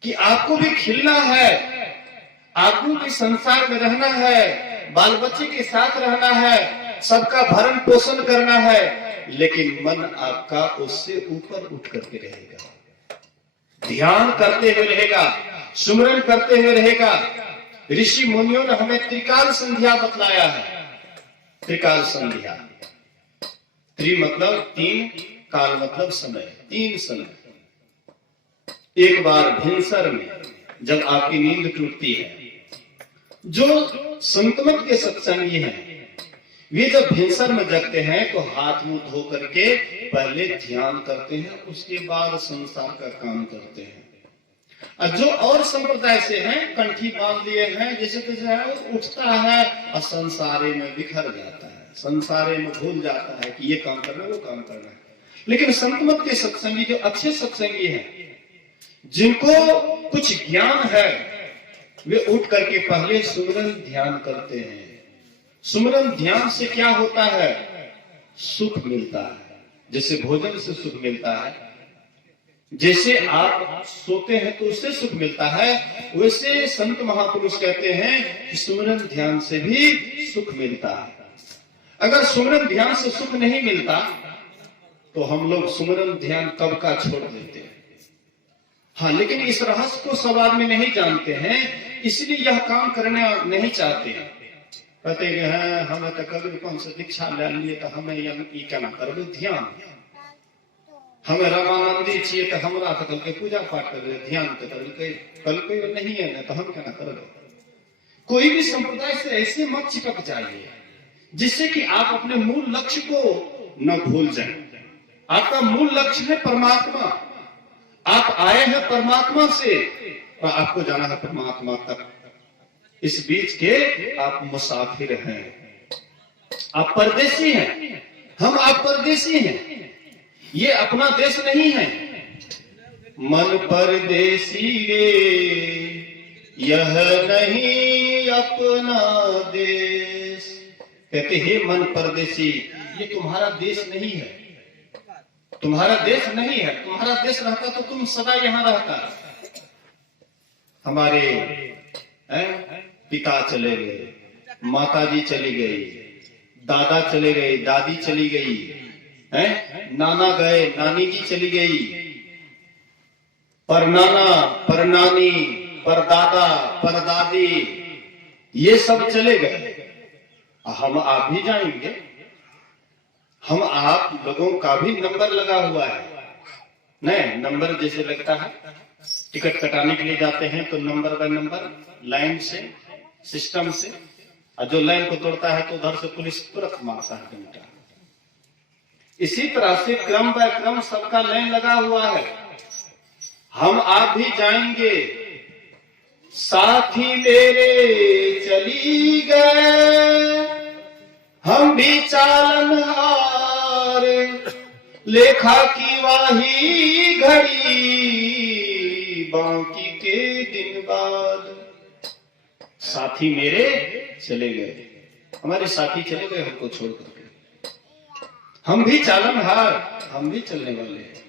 कि आपको भी खिलना है, आपको भी संसार में रहना है, बाल बच्चे के साथ रहना है, सबका भरण पोषण करना है, लेकिन मन आपका उससे ऊपर उठ करके रहेगा, ध्यान करते हुए रहेगा, सुमरन करते हुए रहेगा। ऋषि मुनियों ने हमें त्रिकाल संध्या बतलाया है। त्रिकाल संध्या, त्रि मतलब तीन, काल मतलब समय, तीन समय। एक बार भिनसर में जब आपकी नींद टूटती है, जो संतमत के सत्संगी हैं वे जब भिनसर में जगते हैं तो हाथ मुंह धो करके पहले ध्यान करते हैं, उसके बाद संसार का काम करते हैं। और जो और संप्रदाय से हैं, कंठी बांध लिए हैं, जैसे तैसे उठता है और संसारे में बिखर जाता है, संसारे में भूल जाता है कि ये काम करना है वो काम करना है। लेकिन संतमत के सत्संगी, जो अच्छे सत्संगी हैं, जिनको कुछ ज्ञान है, वे उठ करके पहले सुमिरन ध्यान करते हैं। सुमिरन ध्यान से क्या होता है? सुख मिलता है। जैसे भोजन से सुख मिलता है, जैसे आप सोते हैं तो उससे सुख मिलता है, वैसे संत महापुरुष कहते हैं कि सुमिरन ध्यान से भी सुख मिलता है। अगर सुमिरन ध्यान से सुख नहीं मिलता तो हम लोग सुमिरन ध्यान कब का छोड़ देते हैं। हाँ, लेकिन इस रहस्य को सब आदमी नहीं जानते हैं, इसलिए यह काम करना नहीं चाहते हैं। कहते हैं हमें तो कबीर कौन से दीक्षा ले लिए तो हमें ये क्या ना करबे ध्यान, हमें रामानंदी चाहिए तो हमरा तो कल के पूजा पाठ कर ध्यान तो कल के नहीं है ना तो हम क्या ना करोगे। कोई भी संप्रदाय से ऐसे मत चिपक जाइए जिससे कि आप अपने मूल लक्ष्य को न भूल जाएं। आपका मूल लक्ष्य है परमात्मा, आप आए हैं परमात्मा से और आपको जाना है परमात्मा तक। इस बीच के आप मुसाफिर हैं, आप परदेसी हैं, हम आप परदेसी हैं, ये अपना देश नहीं है। मन परदेसी रे यह नहीं अपना देश। कहते हैं मन परदेसी, ये तुम्हारा देश नहीं है, तुम्हारा देश नहीं है। तुम्हारा देश रहता तो तुम सदा यहां रहता। हमारे पिता चले गए, माताजी चली गई, दादा चले गए, दादी चली गई, नाना गए, नानी जी चली गई, परनाना, परनानी, परदादा, परदादी, ये सब चले गए। हम आप भी जाएंगे, हम आप लोगों का भी नंबर लगा हुआ है। नहीं, नंबर जैसे लगता है टिकट कटाने के लिए जाते हैं तो नंबर बाय नंबर लाइन से, सिस्टम से, और जो लाइन को तोड़ता है तो उधर से पुलिस तुरंत मारता है घंटा। इसी तरह से क्रम बाय क्रम सबका लाइन लगा हुआ है। हम आप भी जाएंगे, साथी मेरे चली गए, हम भी चालनहार, लेखा की वाही घड़ी, बाकी के दिन बाद। साथी मेरे चले गए, हमारे साथी चले गए हमको छोड़ करके। हम भी चालनहार, हम भी चलने वाले हैं।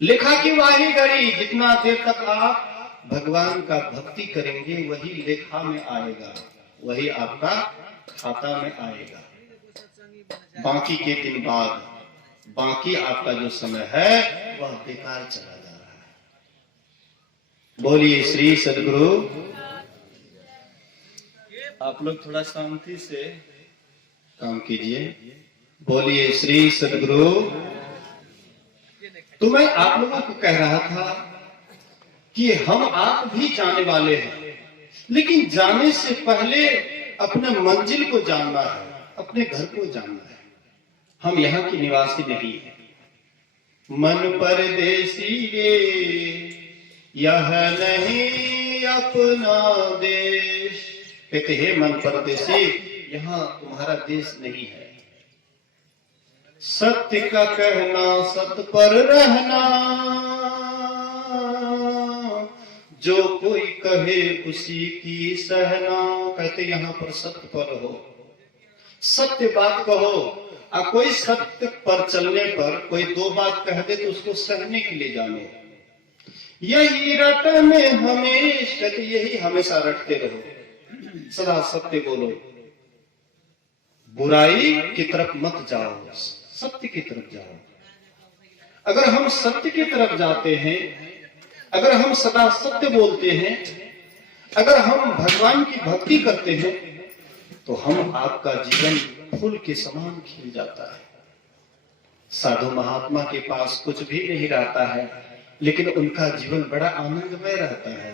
लेखा की वाही घड़ी, जितना देर तक आप भगवान का भक्ति करेंगे वही लेखा में आएगा, वही आपका खाता में आएगा। बाकी के दिन बाद, बाकी आपका जो समय है वह बेकार चला जा रहा है। बोलिए श्री सद्गुरु। आप लोग थोड़ा शांति से काम कीजिए। बोलिए श्री सद्गुरु। तो मैं आप लोगों को कह रहा था कि हम आप भी जाने वाले हैं, लेकिन जाने से पहले अपने मंजिल को जानना है, अपने घर को जानना है। हम यहाँ के निवासी नहीं है। मन परदेसी रे यह नहीं अपना देश। कहते हैं मन परदेसी, यहाँ तुम्हारा देश नहीं है। सत्य का कहना, सत्य पर रहना, जो कोई कहे उसी की सहना। कहते यहाँ पर सत्य पर रहो, सत्य बात कहो। और कोई सत्य पर चलने पर कोई दो बात कह दे तो उसको सहने के लिए जानो। यही रटने हमेशा, यही हमेशा रटते रहो, सदा सत्य बोलो, बुराई की तरफ मत जाओ, सत्य की तरफ जाओ। अगर हम सत्य की तरफ जाते हैं, अगर हम सदा सत्य बोलते हैं, अगर हम भगवान की भक्ति करते हैं, तो हम आपका जीवन फूल के समान खिल जाता है। साधु महात्मा के पास कुछ भी नहीं रहता है, लेकिन उनका जीवन बड़ा आनंदमय रहता है।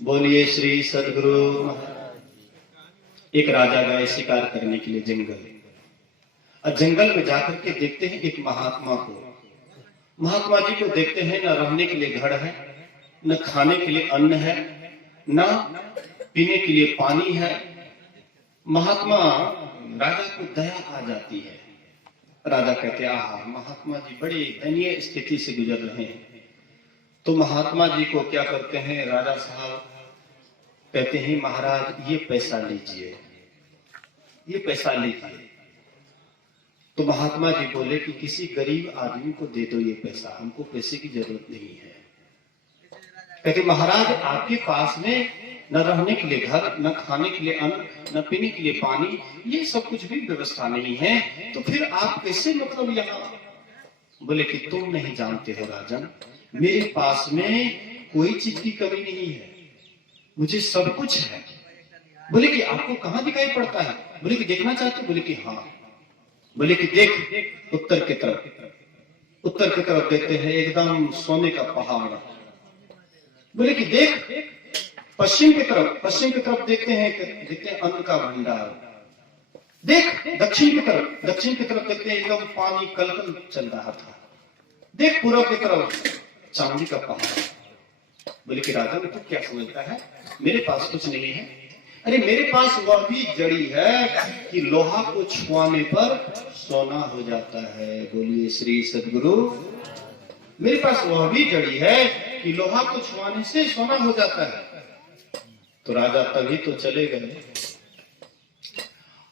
बोलिए श्री सद्गुरु महाराज। एक राजा गए शिकार करने के लिए जंगल, और जंगल में जाकर के देखते हैं एक महात्मा को। महात्मा जी को देखते हैं, न रहने के लिए घर है, न खाने के लिए अन्न है, न पीने के लिए पानी है। महात्मा, राजा को दया आ जाती है। राजा कहते हैं, आहा, महात्मा जी बड़ी दयनीय स्थिति से गुजर रहे हैं। तो महात्मा जी को क्या करते हैं, राजा साहब कहते हैं, महाराज ये पैसा लीजिए, ये पैसा लीजिए। तो महात्मा जी बोले कि किसी गरीब आदमी को दे दो ये पैसा, हमको पैसे की जरूरत नहीं है। कहते महाराज, आपके पास में न रहने के लिए घर, न खाने के लिए अन्न, न पीने के लिए पानी, ये सब कुछ भी व्यवस्था नहीं है, तो फिर आप कैसे मतलब यहाँ। बोले कि तुम नहीं जानते हो राजन, मेरे पास में कोई चीज की कमी नहीं है, मुझे सब कुछ है। बोले कि आपको कहाँ दिखाई पड़ता है? बोले कि देखना चाहते हो? बोले कि हाँ। बोले कि देख उत्तर की तरफ। उत्तर की तरफ देखते हैं एकदम सोने का पहाड़। बोले कि देख पश्चिम की तरफ। पश्चिम की तरफ देखते हैं अन्न का भंडार। देख दक्षिण की तरफ। दक्षिण की तरफ देखते हैं एकदम पानी कलकल चल रहा था। देख पूर्व की तरफ चांदी का पहाड़। बोले कि राजा ने तो क्या समझता है, मेरे पास कुछ नहीं है। अरे मेरे पास वह भी जड़ी है कि लोहा को छुआने पर सोना हो जाता है। बोलिए श्री सद्गुरु। मेरे पास वह भी जड़ी है कि लोहा को छुआने से सोना हो जाता है। तो राजा तभी तो चले गए,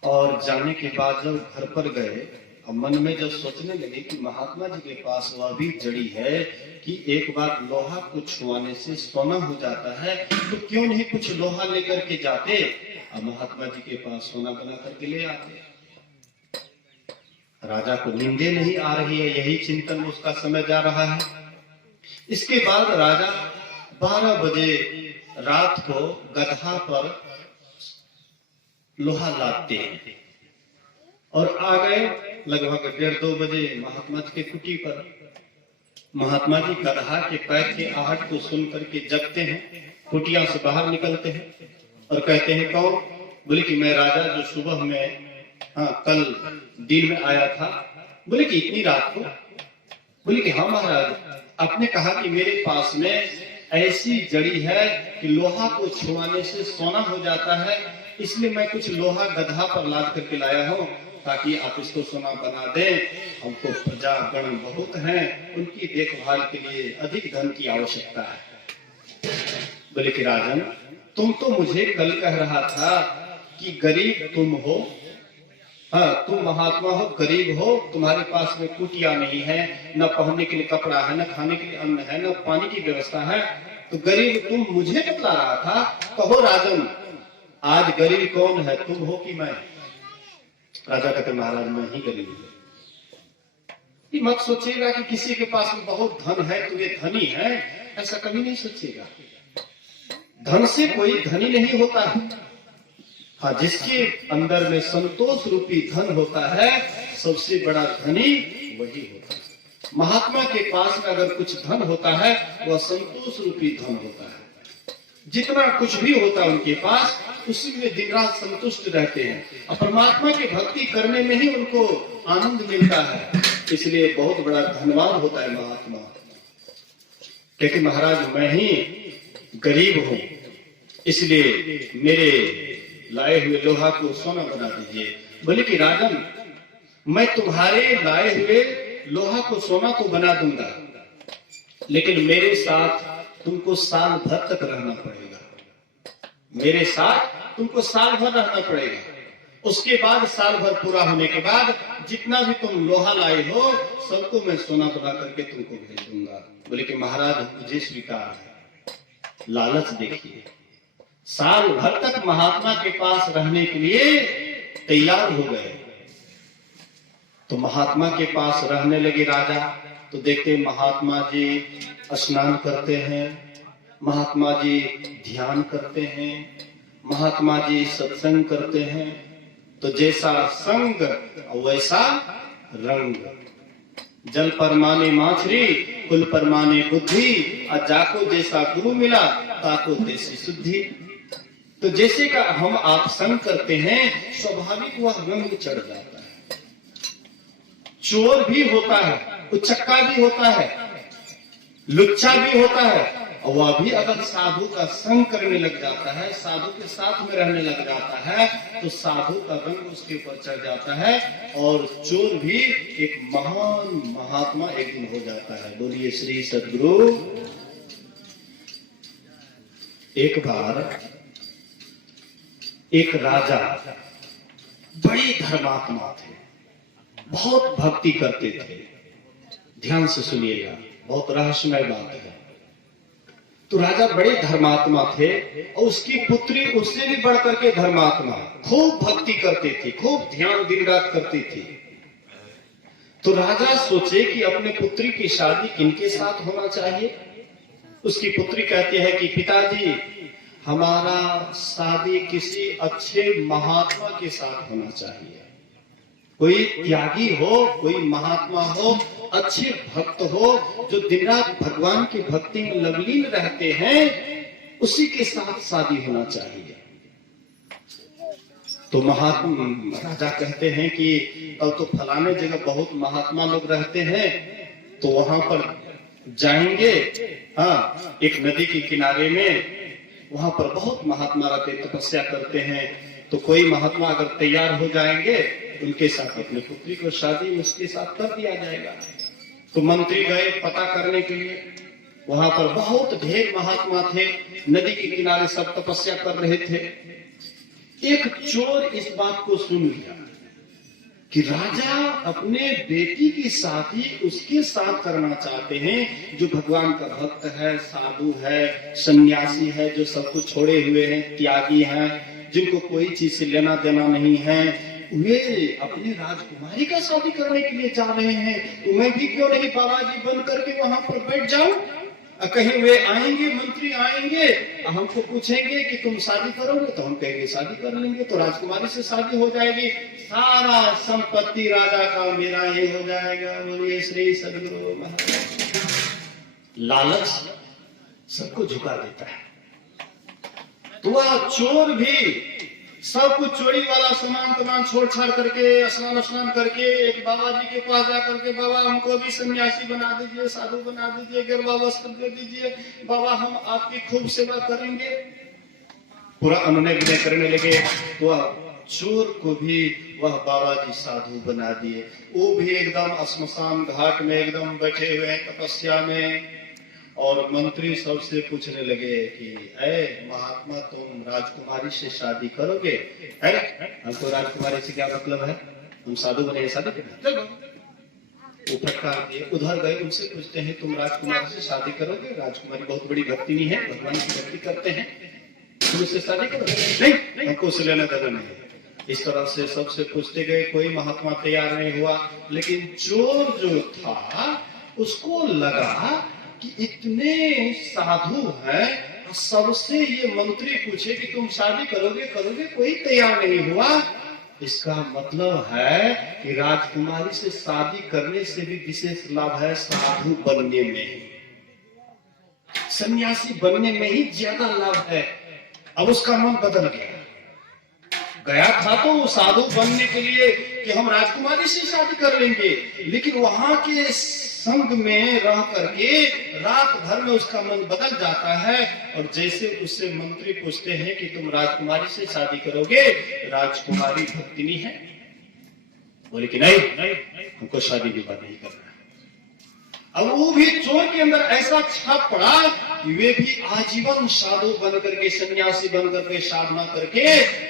और जाने के बाद जब घर पर गए, अब मन में जब सोचने लगे कि महात्मा जी के पास वह भी जड़ी है कि एक बार लोहा को छुआने से सोना हो जाता है, तो क्यों नहीं कुछ लोहा लेकर के जाते और महात्मा जी के पास सोना बना करके ले आते। राजा को नींदे नहीं आ रही है, यही चिंतन में उसका समय जा रहा है। इसके बाद राजा 12 बजे रात को गधा पर लोहा लादते हैं और आ गए लगभग 1:30-2 बजे महात्मा जी के कुटी पर। महात्मा जी गधा के पैर के आहट को सुन करके जगते हैं, कुटिया से बाहर निकलते हैं और कहते हैं कौन? बोले कि मैं राजा जो सुबह में कल दिन में आया था। बोले कि इतनी रात को? बोले कि हाँ महाराज, आपने कहा कि मेरे पास में ऐसी जड़ी है कि लोहा को छुआने से सोना हो जाता है, इसलिए मैं कुछ लोहा गधा पर लाद करके लाया हूँ ताकि आप इसको सोना बना दें। हमको प्रजा गण बहुत हैं, उनकी देखभाल के लिए अधिक धन की आवश्यकता है। बोले कि राजन, तुम तो मुझे कल कह रहा था कि गरीब तुम हो, हाँ तुम महात्मा हो, गरीब हो, तुम्हारे पास में कुटिया नहीं है, न पहनने के लिए कपड़ा है, न खाने के लिए अन्न है, न पानी की व्यवस्था है, तो गरीब तुम मुझे बतला रहा था। कहो राजन, आज गरीब कौन है, तुम हो कि मैं? राजा कहते महाराज मैं ही गरीब हूं। ये मत सोचिएगा कि किसी के पास में बहुत धन है तो ये धनी है, ऐसा कभी नहीं सोचिएगा। धन से कोई धनी नहीं होता है। हाँ, जिसके अंदर में संतोष रूपी धन होता है, सबसे बड़ा धनी वही होता है। महात्मा के पास में अगर कुछ धन होता है, वह संतोष रूपी धन होता है। जितना कुछ भी होता है उनके पास, उसी में दिन रात संतुष्ट रहते हैं और परमात्मा की भक्ति करने में ही उनको आनंद मिलता है। इसलिए बहुत बड़ा धनवान होता है महात्मा। क्योंकि महाराज मैं ही गरीब हूं, इसलिए मेरे लाए हुए लोहा को सोना बना दीजिए। बोले कि राजन, मैं तुम्हारे लाए हुए लोहा को सोना तो बना दूंगा, लेकिन मेरे साथ तुमको साल भर तक रहना पड़ेगा। मेरे साथ तुमको साल भर रहना पड़ेगा। उसके बाद साल भर पूरा होने के बाद जितना भी तुम लोहा लाए हो, सबको मैं सोना बना करके तुमको भेज दूंगा। बोले कि महाराज मुझे स्वीकार है। लालच देखिए, साल भर तक महात्मा के पास रहने के लिए तैयार हो गए। तो महात्मा के पास रहने लगे राजा। तो देखते महात्मा जी स्नान करते हैं, महात्मा जी ध्यान करते हैं, महात्मा जी सत्संग करते हैं। तो जैसा संग वैसा रंग। जल पर माने माछरी, कुल पर माने बुद्धि, और जाको जैसा गुरु मिला ताको तैसी शुद्धि। तो जैसे का हम आप संग करते हैं, स्वाभाविक वह रंग चढ़ जाता है। चोर भी होता है, उचक्का भी होता है, लुच्चा भी होता है, और वह भी अगर साधु का संग करने लग जाता है, साधु के साथ में रहने लग जाता है, तो साधु का रंग उसके ऊपर चढ़ जाता है, और चोर भी एक महान महात्मा एक दिन हो जाता है। बोलिए श्री सद्गुरु। एक बार एक राजा बड़े धर्मात्मा थे, बहुत भक्ति करते थे। ध्यान से सुनिएगा, बहुत रहस्यमय बात है। तो राजा बड़े धर्मात्मा थे, और उसकी पुत्री उससे भी बढ़कर के धर्मात्मा, खूब भक्ति करती थी, खूब ध्यान दिन रात करती थी। तो राजा सोचे कि अपने पुत्री की शादी किनके साथ होना चाहिए। उसकी पुत्री कहती है कि पिताजी, हमारा शादी किसी अच्छे महात्मा के साथ होना चाहिए। कोई त्यागी हो, कोई महात्मा हो, अच्छे भक्त हो, जो दिन रात भगवान की भक्ति में लवलीन रहते हैं, उसी के साथ शादी होना चाहिए। तो महात्मा राजा कहते हैं कि अब तो फलाने जगह बहुत महात्मा लोग रहते हैं, तो वहां पर जाएंगे। हाँ, एक नदी के किनारे में वहां पर बहुत महात्मा रहते, तपस्या करते हैं। तो कोई महात्मा अगर तैयार हो जाएंगे, उनके साथ अपनी पुत्री को शादी उसके साथ कर दिया जाएगा। तो मंत्री गए पता करने के लिए। वहां पर बहुत ढेर महात्मा थे, नदी के किनारे सब तपस्या कर रहे थे। एक चोर इस बात को सुन लिया कि राजा अपने बेटी की शादी उसके साथ करना चाहते हैं, जो भगवान का भक्त है, साधु है, सन्यासी है, जो सब कुछ छोड़े हुए हैं, त्यागी हैं, जिनको कोई चीज से लेना देना नहीं है। वे अपनी राजकुमारी का शादी करने के लिए जा रहे हैं, तो मैं भी क्यों नहीं बाबा जी बन करके वहां पर बैठ जाऊं। कहीं वे आएंगे, मंत्री आएंगे, हमको पूछेंगे कि तुम शादी करोगे, तो हम कहेंगे शादी कर लेंगे, तो राजकुमारी से शादी हो जाएगी, सारा संपत्ति राजा का मेरा ये हो जाएगा। बोलिए श्री सद्गुरु महाराज। लालच सबको झुका देता है। तो वह चोर भी सब कुछ चोरी वाला सामान छोड़ छाड़ करके, स्नान करके एक बाबा जी के पास जाकर के, बाबा हमको भी सन्यासी बना दीजिए, साधु बना दीजिए, गिरवा वस्त्र दे दीजिए, बाबा हम आपकी खूब सेवा करेंगे। पूरा अनुनय विनय करने लगे। वह चोर को भी वह बाबा जी साधु बना दिए। वो भी एकदम श्मशान घाट में एकदम बैठे हुए तपस्या में, और मंत्री सबसे पूछने लगे कि ऐ महात्मा, तुम राजकुमारी से शादी करोगे? हमको राजकुमारी से क्या मतलब है, हम साधु बने शादी करना। उधर गए, उनसे पूछते हैं तुम राजकुमारी से शादी करोगे? राजकुमारी बहुत बड़ी भक्तिनी है, भगवान की भक्ति करते हैं, तुम उससे शादी करोगे? नहीं, हमको उससे लेना देना नहीं। इस तरह से सबसे पूछते गए, कोई महात्मा तैयार नहीं हुआ। लेकिन चोर जो था उसको लगा कि इतने साधु हैं, सबसे ये मंत्री पूछे कि तुम शादी करोगे, कोई तैयार नहीं हुआ। इसका मतलब है कि राजकुमारी से शादी करने से भी विशेष लाभ है साधु बनने में, सन्यासी बनने में ही ज्यादा लाभ है। अब उसका मन बदल गया था तो साधु बनने के लिए कि हम राजकुमारी से शादी कर लेंगे, लेकिन वहां के संग में रह करके रात भर में उसका मन बदल जाता है। और जैसे उससे मंत्री पूछते हैं कि तुम राजकुमारी से शादी करोगे, राजकुमारी भक्तिनी है, बोले कि नहीं, हमको शादी विवाह नहीं करना। अब वो भी चोर के अंदर ऐसा छाप पड़ा कि वे भी आजीवन साधु बन करके, सन्यासी बन करके, साधना करके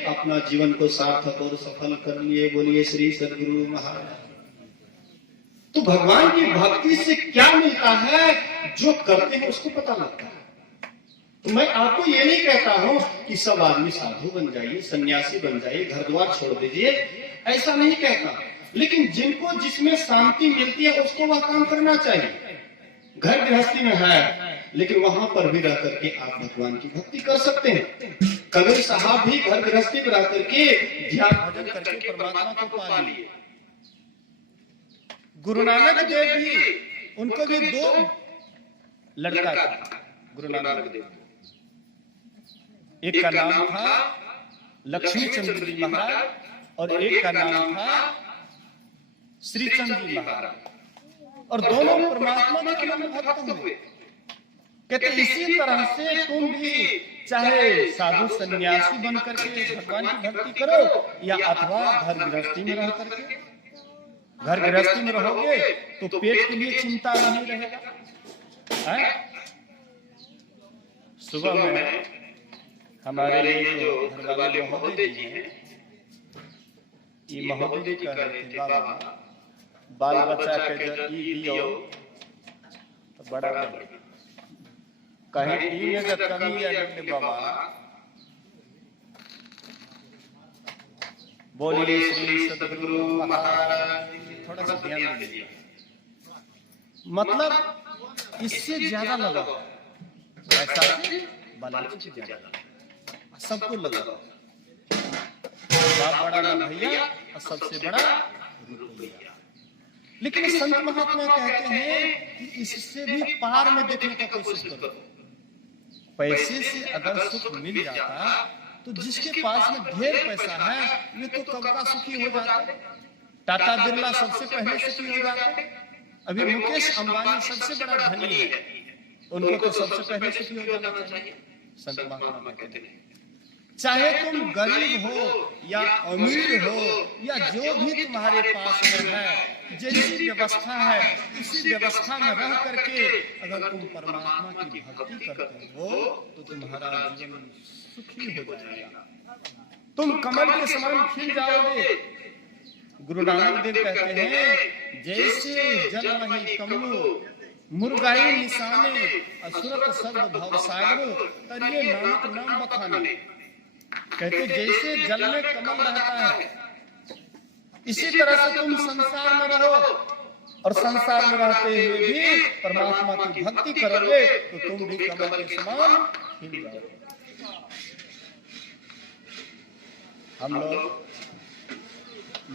अपना जीवन को सार्थक और सफल कर लिए। बोलिए श्री सद्गुरु महाराज। तो भगवान की भक्ति से क्या मिलता है, जो करते हैं उसको पता लगता है। तो मैं आपको ये नहीं कहता हूं कि सब आदमी साधु बन जाइए, सन्यासी बन जाइए, घर द्वार छोड़ दीजिए, ऐसा नहीं कहता। लेकिन जिनको जिसमें शांति मिलती है उसको वह काम करना चाहिए। घर गृहस्थी में है, लेकिन वहां पर भी रह करके आप भगवान की भक्ति कर सकते हैं। कबीर साहब भी घर गृहस्थी में रह करके ध्यान भजन करके परमात्मा को पा लिए। गुरु नानक देव भी, उनको भी 2 लड़का था गुरु नानक देव। एक का नाम था लक्ष्मी चंद्र जी महाराज और एक का नाम था श्री चंद्र जी महाराज, और दोनों परमात्मा के अनंत भक्त हुए। कहते इसी तरह से तुम भी चाहे साधु सन्यासी बन करके भगवान की भक्ति करो, या अथवा घर गृहस्थी में रह करके, घर गृहस्थी में रहोगे तो पेट के लिए चिंता नहीं रहेगा। सुबह में हमारे लिए जो घर वाले महोदय जी हैं, ये महोदय जी कह रहे थे बाबा बाल बच्चा के जब दियो तो बड़ा कहीं ये जब कमी है बाबा, बोलिए श्री सद्गुरु महाराज, थोड़ा सा ध्यान दीजिए। मतलब इससे ज्यादा लगा ऐसा बालाजी से ज्यादा सबको लगा, बाप बड़ा ना भैया और सबसे बड़ा रुपया। लेकिन संत महात्मा कहते हैं कि इससे भी पार में देखने का कोशिश करो। पैसे से अगर सुख मिल जाता तो जिसके पास में ढेर पैसा है वे तो कब का सुखी हो जाते। टाटा बिरला सबसे पहले सुखी हो जाते। अभी मुकेश अंबानी सबसे बड़ा धनी है, उनको तो सबसे पहले सुखी हो जाना चाहिए। संत महात्मा कहते हैं चाहे तुम गरीब हो या अमीर हो या जो भी तुम्हारे पास में है, जैसी व्यवस्था है उसी व्यवस्था में रह करके अगर तुम परमात्मा की भक्ति करते हो तो तुम्हारा जीवन सुखी हो जाएगा, तुम कमल के समान खिल जाओगे। गुरु नानक देव कहते हैं जैसे जल नहीं कमलो मुर्गाई निशाने असुरत शब्द भवसागर तरिये नानक नाम बखाने। कहते जैसे जल में कमल रहता है इसी तरह से तुम संसार में रहो, और संसार में रहते हुए भी परमात्मा की भक्ति करोगे तो तुम भी कमल के समान खिल जाओगे। हम लोग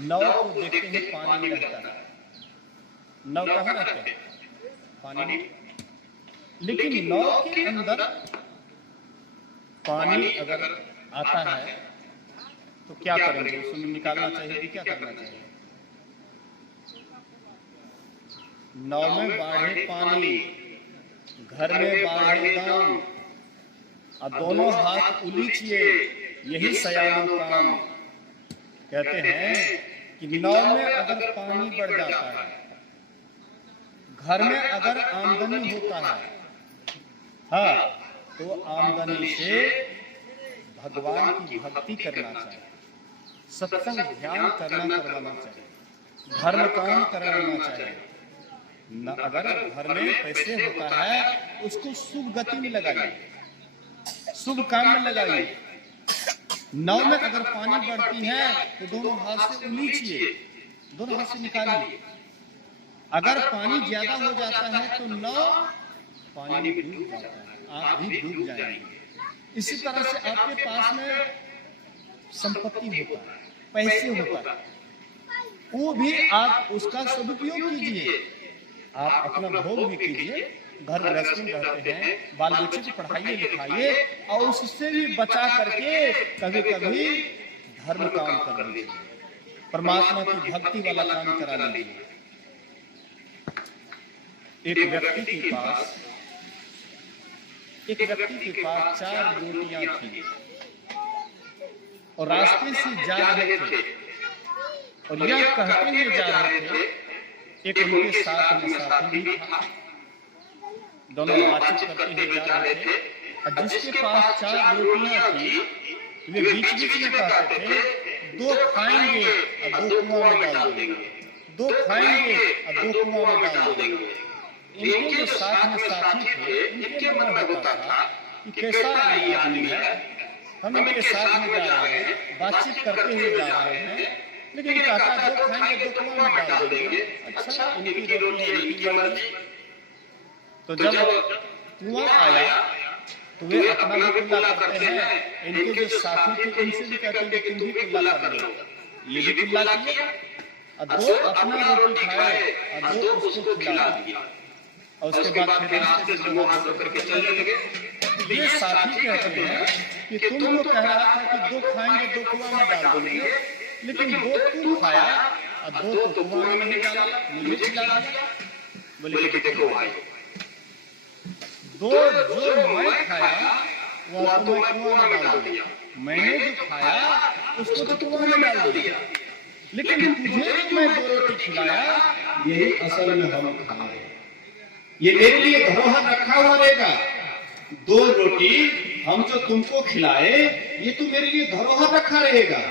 नाव को देखते हैं पानी में रहता है, नाव कहाँ रहता है? पानी में। लेकिन नाव के अंदर पानी अगर आता है तो क्या करेंगे? उसमें निकालना चाहिए, क्या करना चाहिए? नाव में बाढ़े पानी, घर में बाढ़े दाम, और दोनों हाथ उलीचिए यही सयानो काम। कहते हैं कि नाव में अगर पानी बढ़ जाता है, घर में अगर आमदनी होता है, हाँ, तो आमदनी से भगवान की भक्ति करना चाहिए, सत्संग ध्यान करवाना चाहिए, धर्म काम करवाना चाहिए। न अगर घर में पैसे होता है उसको शुभ गति में लगाइए, शुभ काम में लगाइए। नाव में अगर पानी बढ़ती है तो दोनों हाथ से उलीचिए, दोनों हाथ से निकालिए। अगर पानी ज्यादा हो जाता है तो नाव पानी में डूब जाता है, आप भी डूब जाएंगे। इसी तरह से आपके पास में संपत्ति होता है, पैसे होता है, वो भी आप उसका सदुपयोग कीजिए, आप अपना भोग भी कीजिए। घर गृहस्थी में रहते हैं, बाल बच्चे को पढ़ाइए लिखाइए, और उससे भी बचा करके कभी कभी धर्म काम कर लीजिए, परमात्मा की भक्ति वाला काम करा लीजिए। एक व्यक्ति के पास 4 रोटियां थी और रास्ते से जा रहे थे, और यह कहते हुए जा रहे थे, एक उनके साथ में साथी भी था, दोनों बातचीत करते हुए जा रहे थे। और जिसके पास 4 रोटियां थी वे बीच बीच में कहते थे 2 खाएंगे और 2 कुआं में डाल देंगे, 2 खाएंगे और 2 कुआं में डाल देंगे। इनके जो साथ में साथी थे उनके मन में होता था कि कैसा आदमी है, हम इनके साथ में जा रहे हैं, बातचीत करते हुए जा रहे हैं, लेकिन कहता 2 खाएंगे 2 कुआं में डाल देंगे। अच्छा, इनकी रोटी इनकी मर्जी। तो जब कुआं आया तो वे अपना भी कुल्ला करते हैं, इनके जो साथी थे उनसे भी कहते हैं कि तुम भी कुल्ला कर लो, ये भी कुल्ला किए। दो अपना रोटी खाए और दो उसको खिला दिया, और उसके बाद फिर रास्ते से मुंह हाथ धो करके चलने लगे। तो ये साथी कहते हैं कि तुम लोग कह रहा था कि दो खाएंगे दो कुआं में डाल देंगे, लेकिन दो तुम खाया और दो तो कुआं में नहीं डाला, मुझे खिला दिया। बोले कि देखो भाई, दो जो मैं खाया वह तो मैं कुआं में डाल दिया, मैंने जो खाया उसको तो कुआं में डाल दिया, लेकिन तुझे जो मैं दो रोटी खिलाया यही असल में हम खा रहे हैं। ये मेरे लिए धरोहर रखा हुआ रहेगा। दो रोटी हम जो तुमको खिलाए ये तो मेरे लिए धरोहर रखा रहेगा,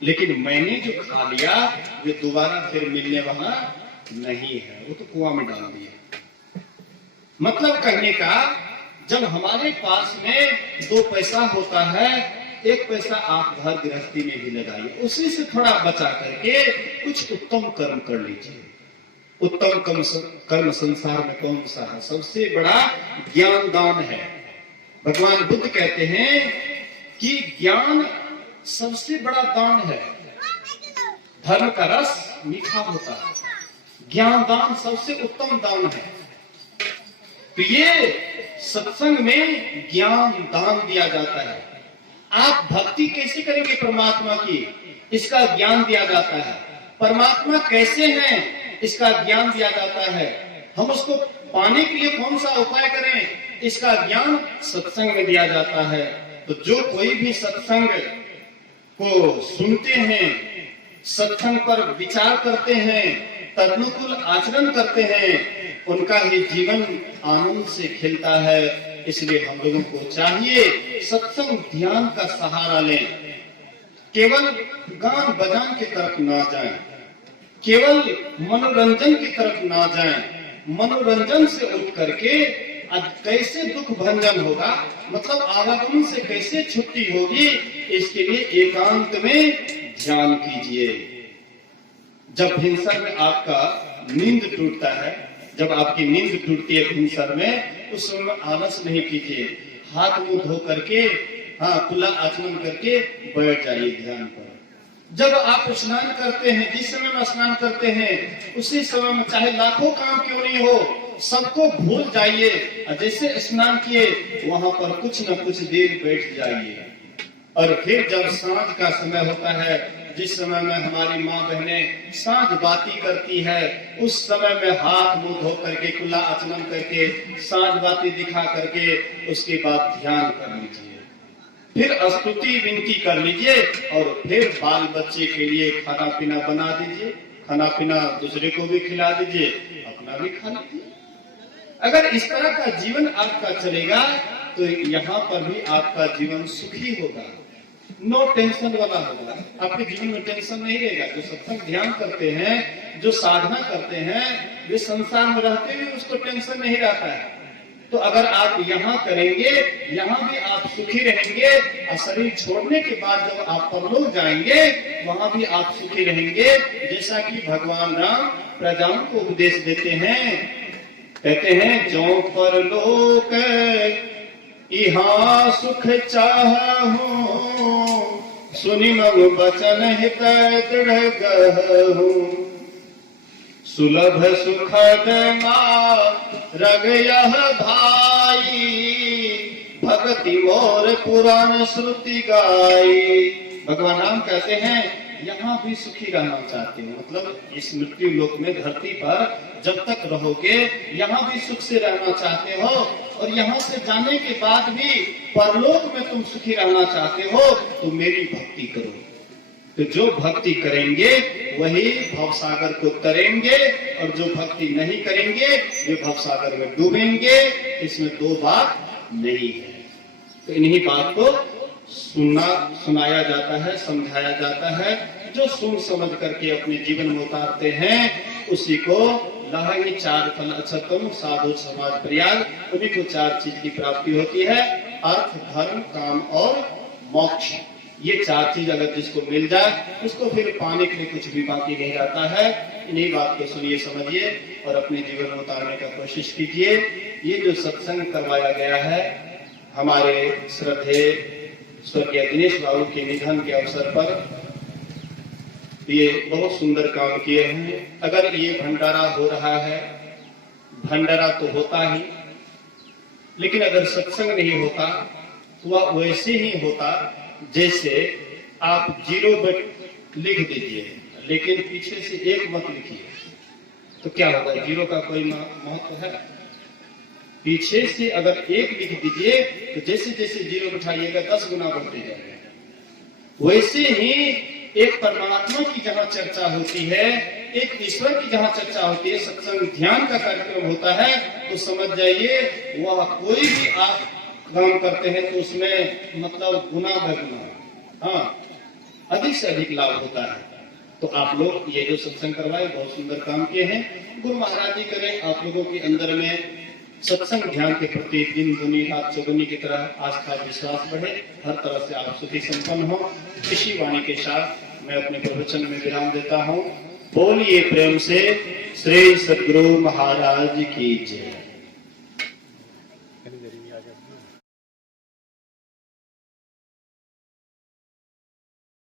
लेकिन मैंने जो खा लिया ये दोबारा फिर मिलने वाला नहीं है, वो तो कुआं में डाल दिया। मतलब कहने का, जब हमारे पास में दो पैसा होता है, एक पैसा आप घर गृहस्थी में भी लगाइए, उसी से थोड़ा बचा करके कुछ उत्तम कर्म कर लीजिए। उत्तम कर्म संसार में कौन सा है? सबसे बड़ा ज्ञान दान है। भगवान बुद्ध कहते हैं कि ज्ञान सबसे बड़ा दान है। धर्म का रस मीठा होता है, ज्ञान दान सबसे उत्तम दान है। तो ये सत्संग में ज्ञान दान दिया जाता है। आप भक्ति कैसे करेंगे परमात्मा की, इसका ज्ञान दिया जाता है। परमात्मा कैसे हैं, इसका ज्ञान दिया जाता है। हम उसको पाने के लिए कौन सा उपाय करें, इसका ज्ञान सत्संग में दिया जाता है। तो जो कोई भी सत्संग को सुनते हैं, सत्संग पर विचार करते हैं, तदनुकूल आचरण करते हैं, उनका ही जीवन आनंद से खिलता है। इसलिए हम लोगों को चाहिए सत्संग ध्यान का सहारा लें। केवल गान बजान की तरफ ना जाएं, केवल मनोरंजन की तरफ ना जाएं। मनोरंजन से उठ करके आज कैसे दुख भंजन होगा, मतलब आवागमन से कैसे छुट्टी होगी, इसके लिए एकांत में ध्यान कीजिए। जब भिनसर में आपका नींद टूटता है, जब आपकी नींद टूटती है भिनसर में, उस समय आलस नहीं कीजिए, हाथ मुंह धो करके खुला आचमन करके बैठ जाइए ध्यान पर। जब आप स्नान करते हैं, जिस समय में स्नान करते हैं उसी समय में चाहे लाखों काम क्यों नहीं हो, सबको भूल जाइए। जैसे स्नान किए वहां पर कुछ न कुछ देर बैठ जाइए। और फिर जब सांझ का समय होता है, जिस समय में हमारी माँ बहनें सांझ बाती करती है, उस समय में हाथ मुंह धो करके खुला आचमन करके सांझ बाती दिखा करके उसके बाद ध्यान कर लीजिए। फिर स्तुति विनती कर लीजिए और फिर बाल बच्चे के लिए खाना पीना बना दीजिए, खाना पीना दूसरे को भी खिला दीजिए, अपना भी खा लीजिए। अगर इस तरह का जीवन आपका चलेगा तो यहाँ पर भी आपका जीवन सुखी होगा, नो टेंशन वाला होगा। आपके जीवन में टेंशन नहीं रहेगा। जो सत्संग ध्यान करते हैं, जो साधना करते हैं, वे संसार में रहते हुए उसको टेंशन नहीं रहता है। तो अगर आप यहाँ करेंगे, यहाँ भी आप सुखी रहेंगे, और शरीर छोड़ने के बाद जब आप परलोक जाएंगे वहां भी आप सुखी रहेंगे। जैसा कि भगवान राम प्रजाओं को उपदेश देते हैं, कहते हैं जो परलोक यहाँ सुख चाहूं, सुनि मग बचन हित दृढ़ गहूं, सुलभ सुखद रग यह भाई, भक्ति मोर पुराण श्रुति गाई। भगवान राम कहते हैं यहाँ भी सुखी रहना चाहते हैं, मतलब इस मृत्यु लोक में धरती पर जब तक रहोगे यहाँ भी सुख से रहना चाहते हो, और यहाँ से जाने के बाद भी परलोक में तुम सुखी रहना चाहते हो, तो मेरी भक्ति करो। तो जो भक्ति करेंगे वही भवसागर को तरेंगे, और जो भक्ति नहीं करेंगे वे भवसागर में डूबेंगे। इसमें दो बात नहीं है। तो इन्हीं बात को सुनाया जाता है, समझाया जाता है। जो सुन समझ करके अपने जीवन में उतारते हैं उसी को लहंगी चार फल अक्षतम साधु समाज प्रयाग, उन्हीं को चार चीज की प्राप्ति होती है, अर्थ धर्म काम और मोक्ष। ये चार चीज अगर जिसको मिल जाए उसको फिर पाने के लिए कुछ भी बाकी नहीं रहता है। इन्हीं बात को सुनिए समझिए और अपने जीवन में उतारने का कोशिश कीजिए। ये जो सत्संग करवाया गया है हमारे श्रद्धेय स्वर्गीय दिनेश बाबू के निधन के अवसर पर, ये बहुत सुंदर काम किए हैं। अगर ये भंडारा हो रहा है, भंडारा तो होता ही, लेकिन अगर सत्संग नहीं होता तो वह वैसे ही होता जैसे आप 0 लिख दीजिए, लेकिन पीछे से 1 मत लिखिए, तो क्या होगा? 0 का कोई महत्व है? पीछे से अगर 1 लिख दीजिए तो जैसे जैसे 0 बिठाइएगा 10 गुना बढ़ते जाएगा। वैसे ही एक परमात्मा की जहां चर्चा होती है, एक ईश्वर की जहां चर्चा होती है, सत्संग ध्यान का कार्यक्रम होता है, तो समझ जाइए वह कोई भी आप काम करते हैं तो उसमें मतलब गुना बगुना, हाँ, अधिक से अधिक लाभ होता है। तो आप लोग ये जो सत्संग करवाए बहुत सुंदर काम किए हैं। गुरु महाराज जी करें आप लोगों के अंदर में सत्संग ध्यान के प्रति दिन दुनी रात चौगुनी की तरह आस्था विश्वास बढ़े, हर तरह से आप सुखी संपन्न हो। इसी वाणी के साथ मैं अपने प्रवचन में विराम देता हूँ। बोलिए प्रेम से श्री सद्गुरु महाराज की जय।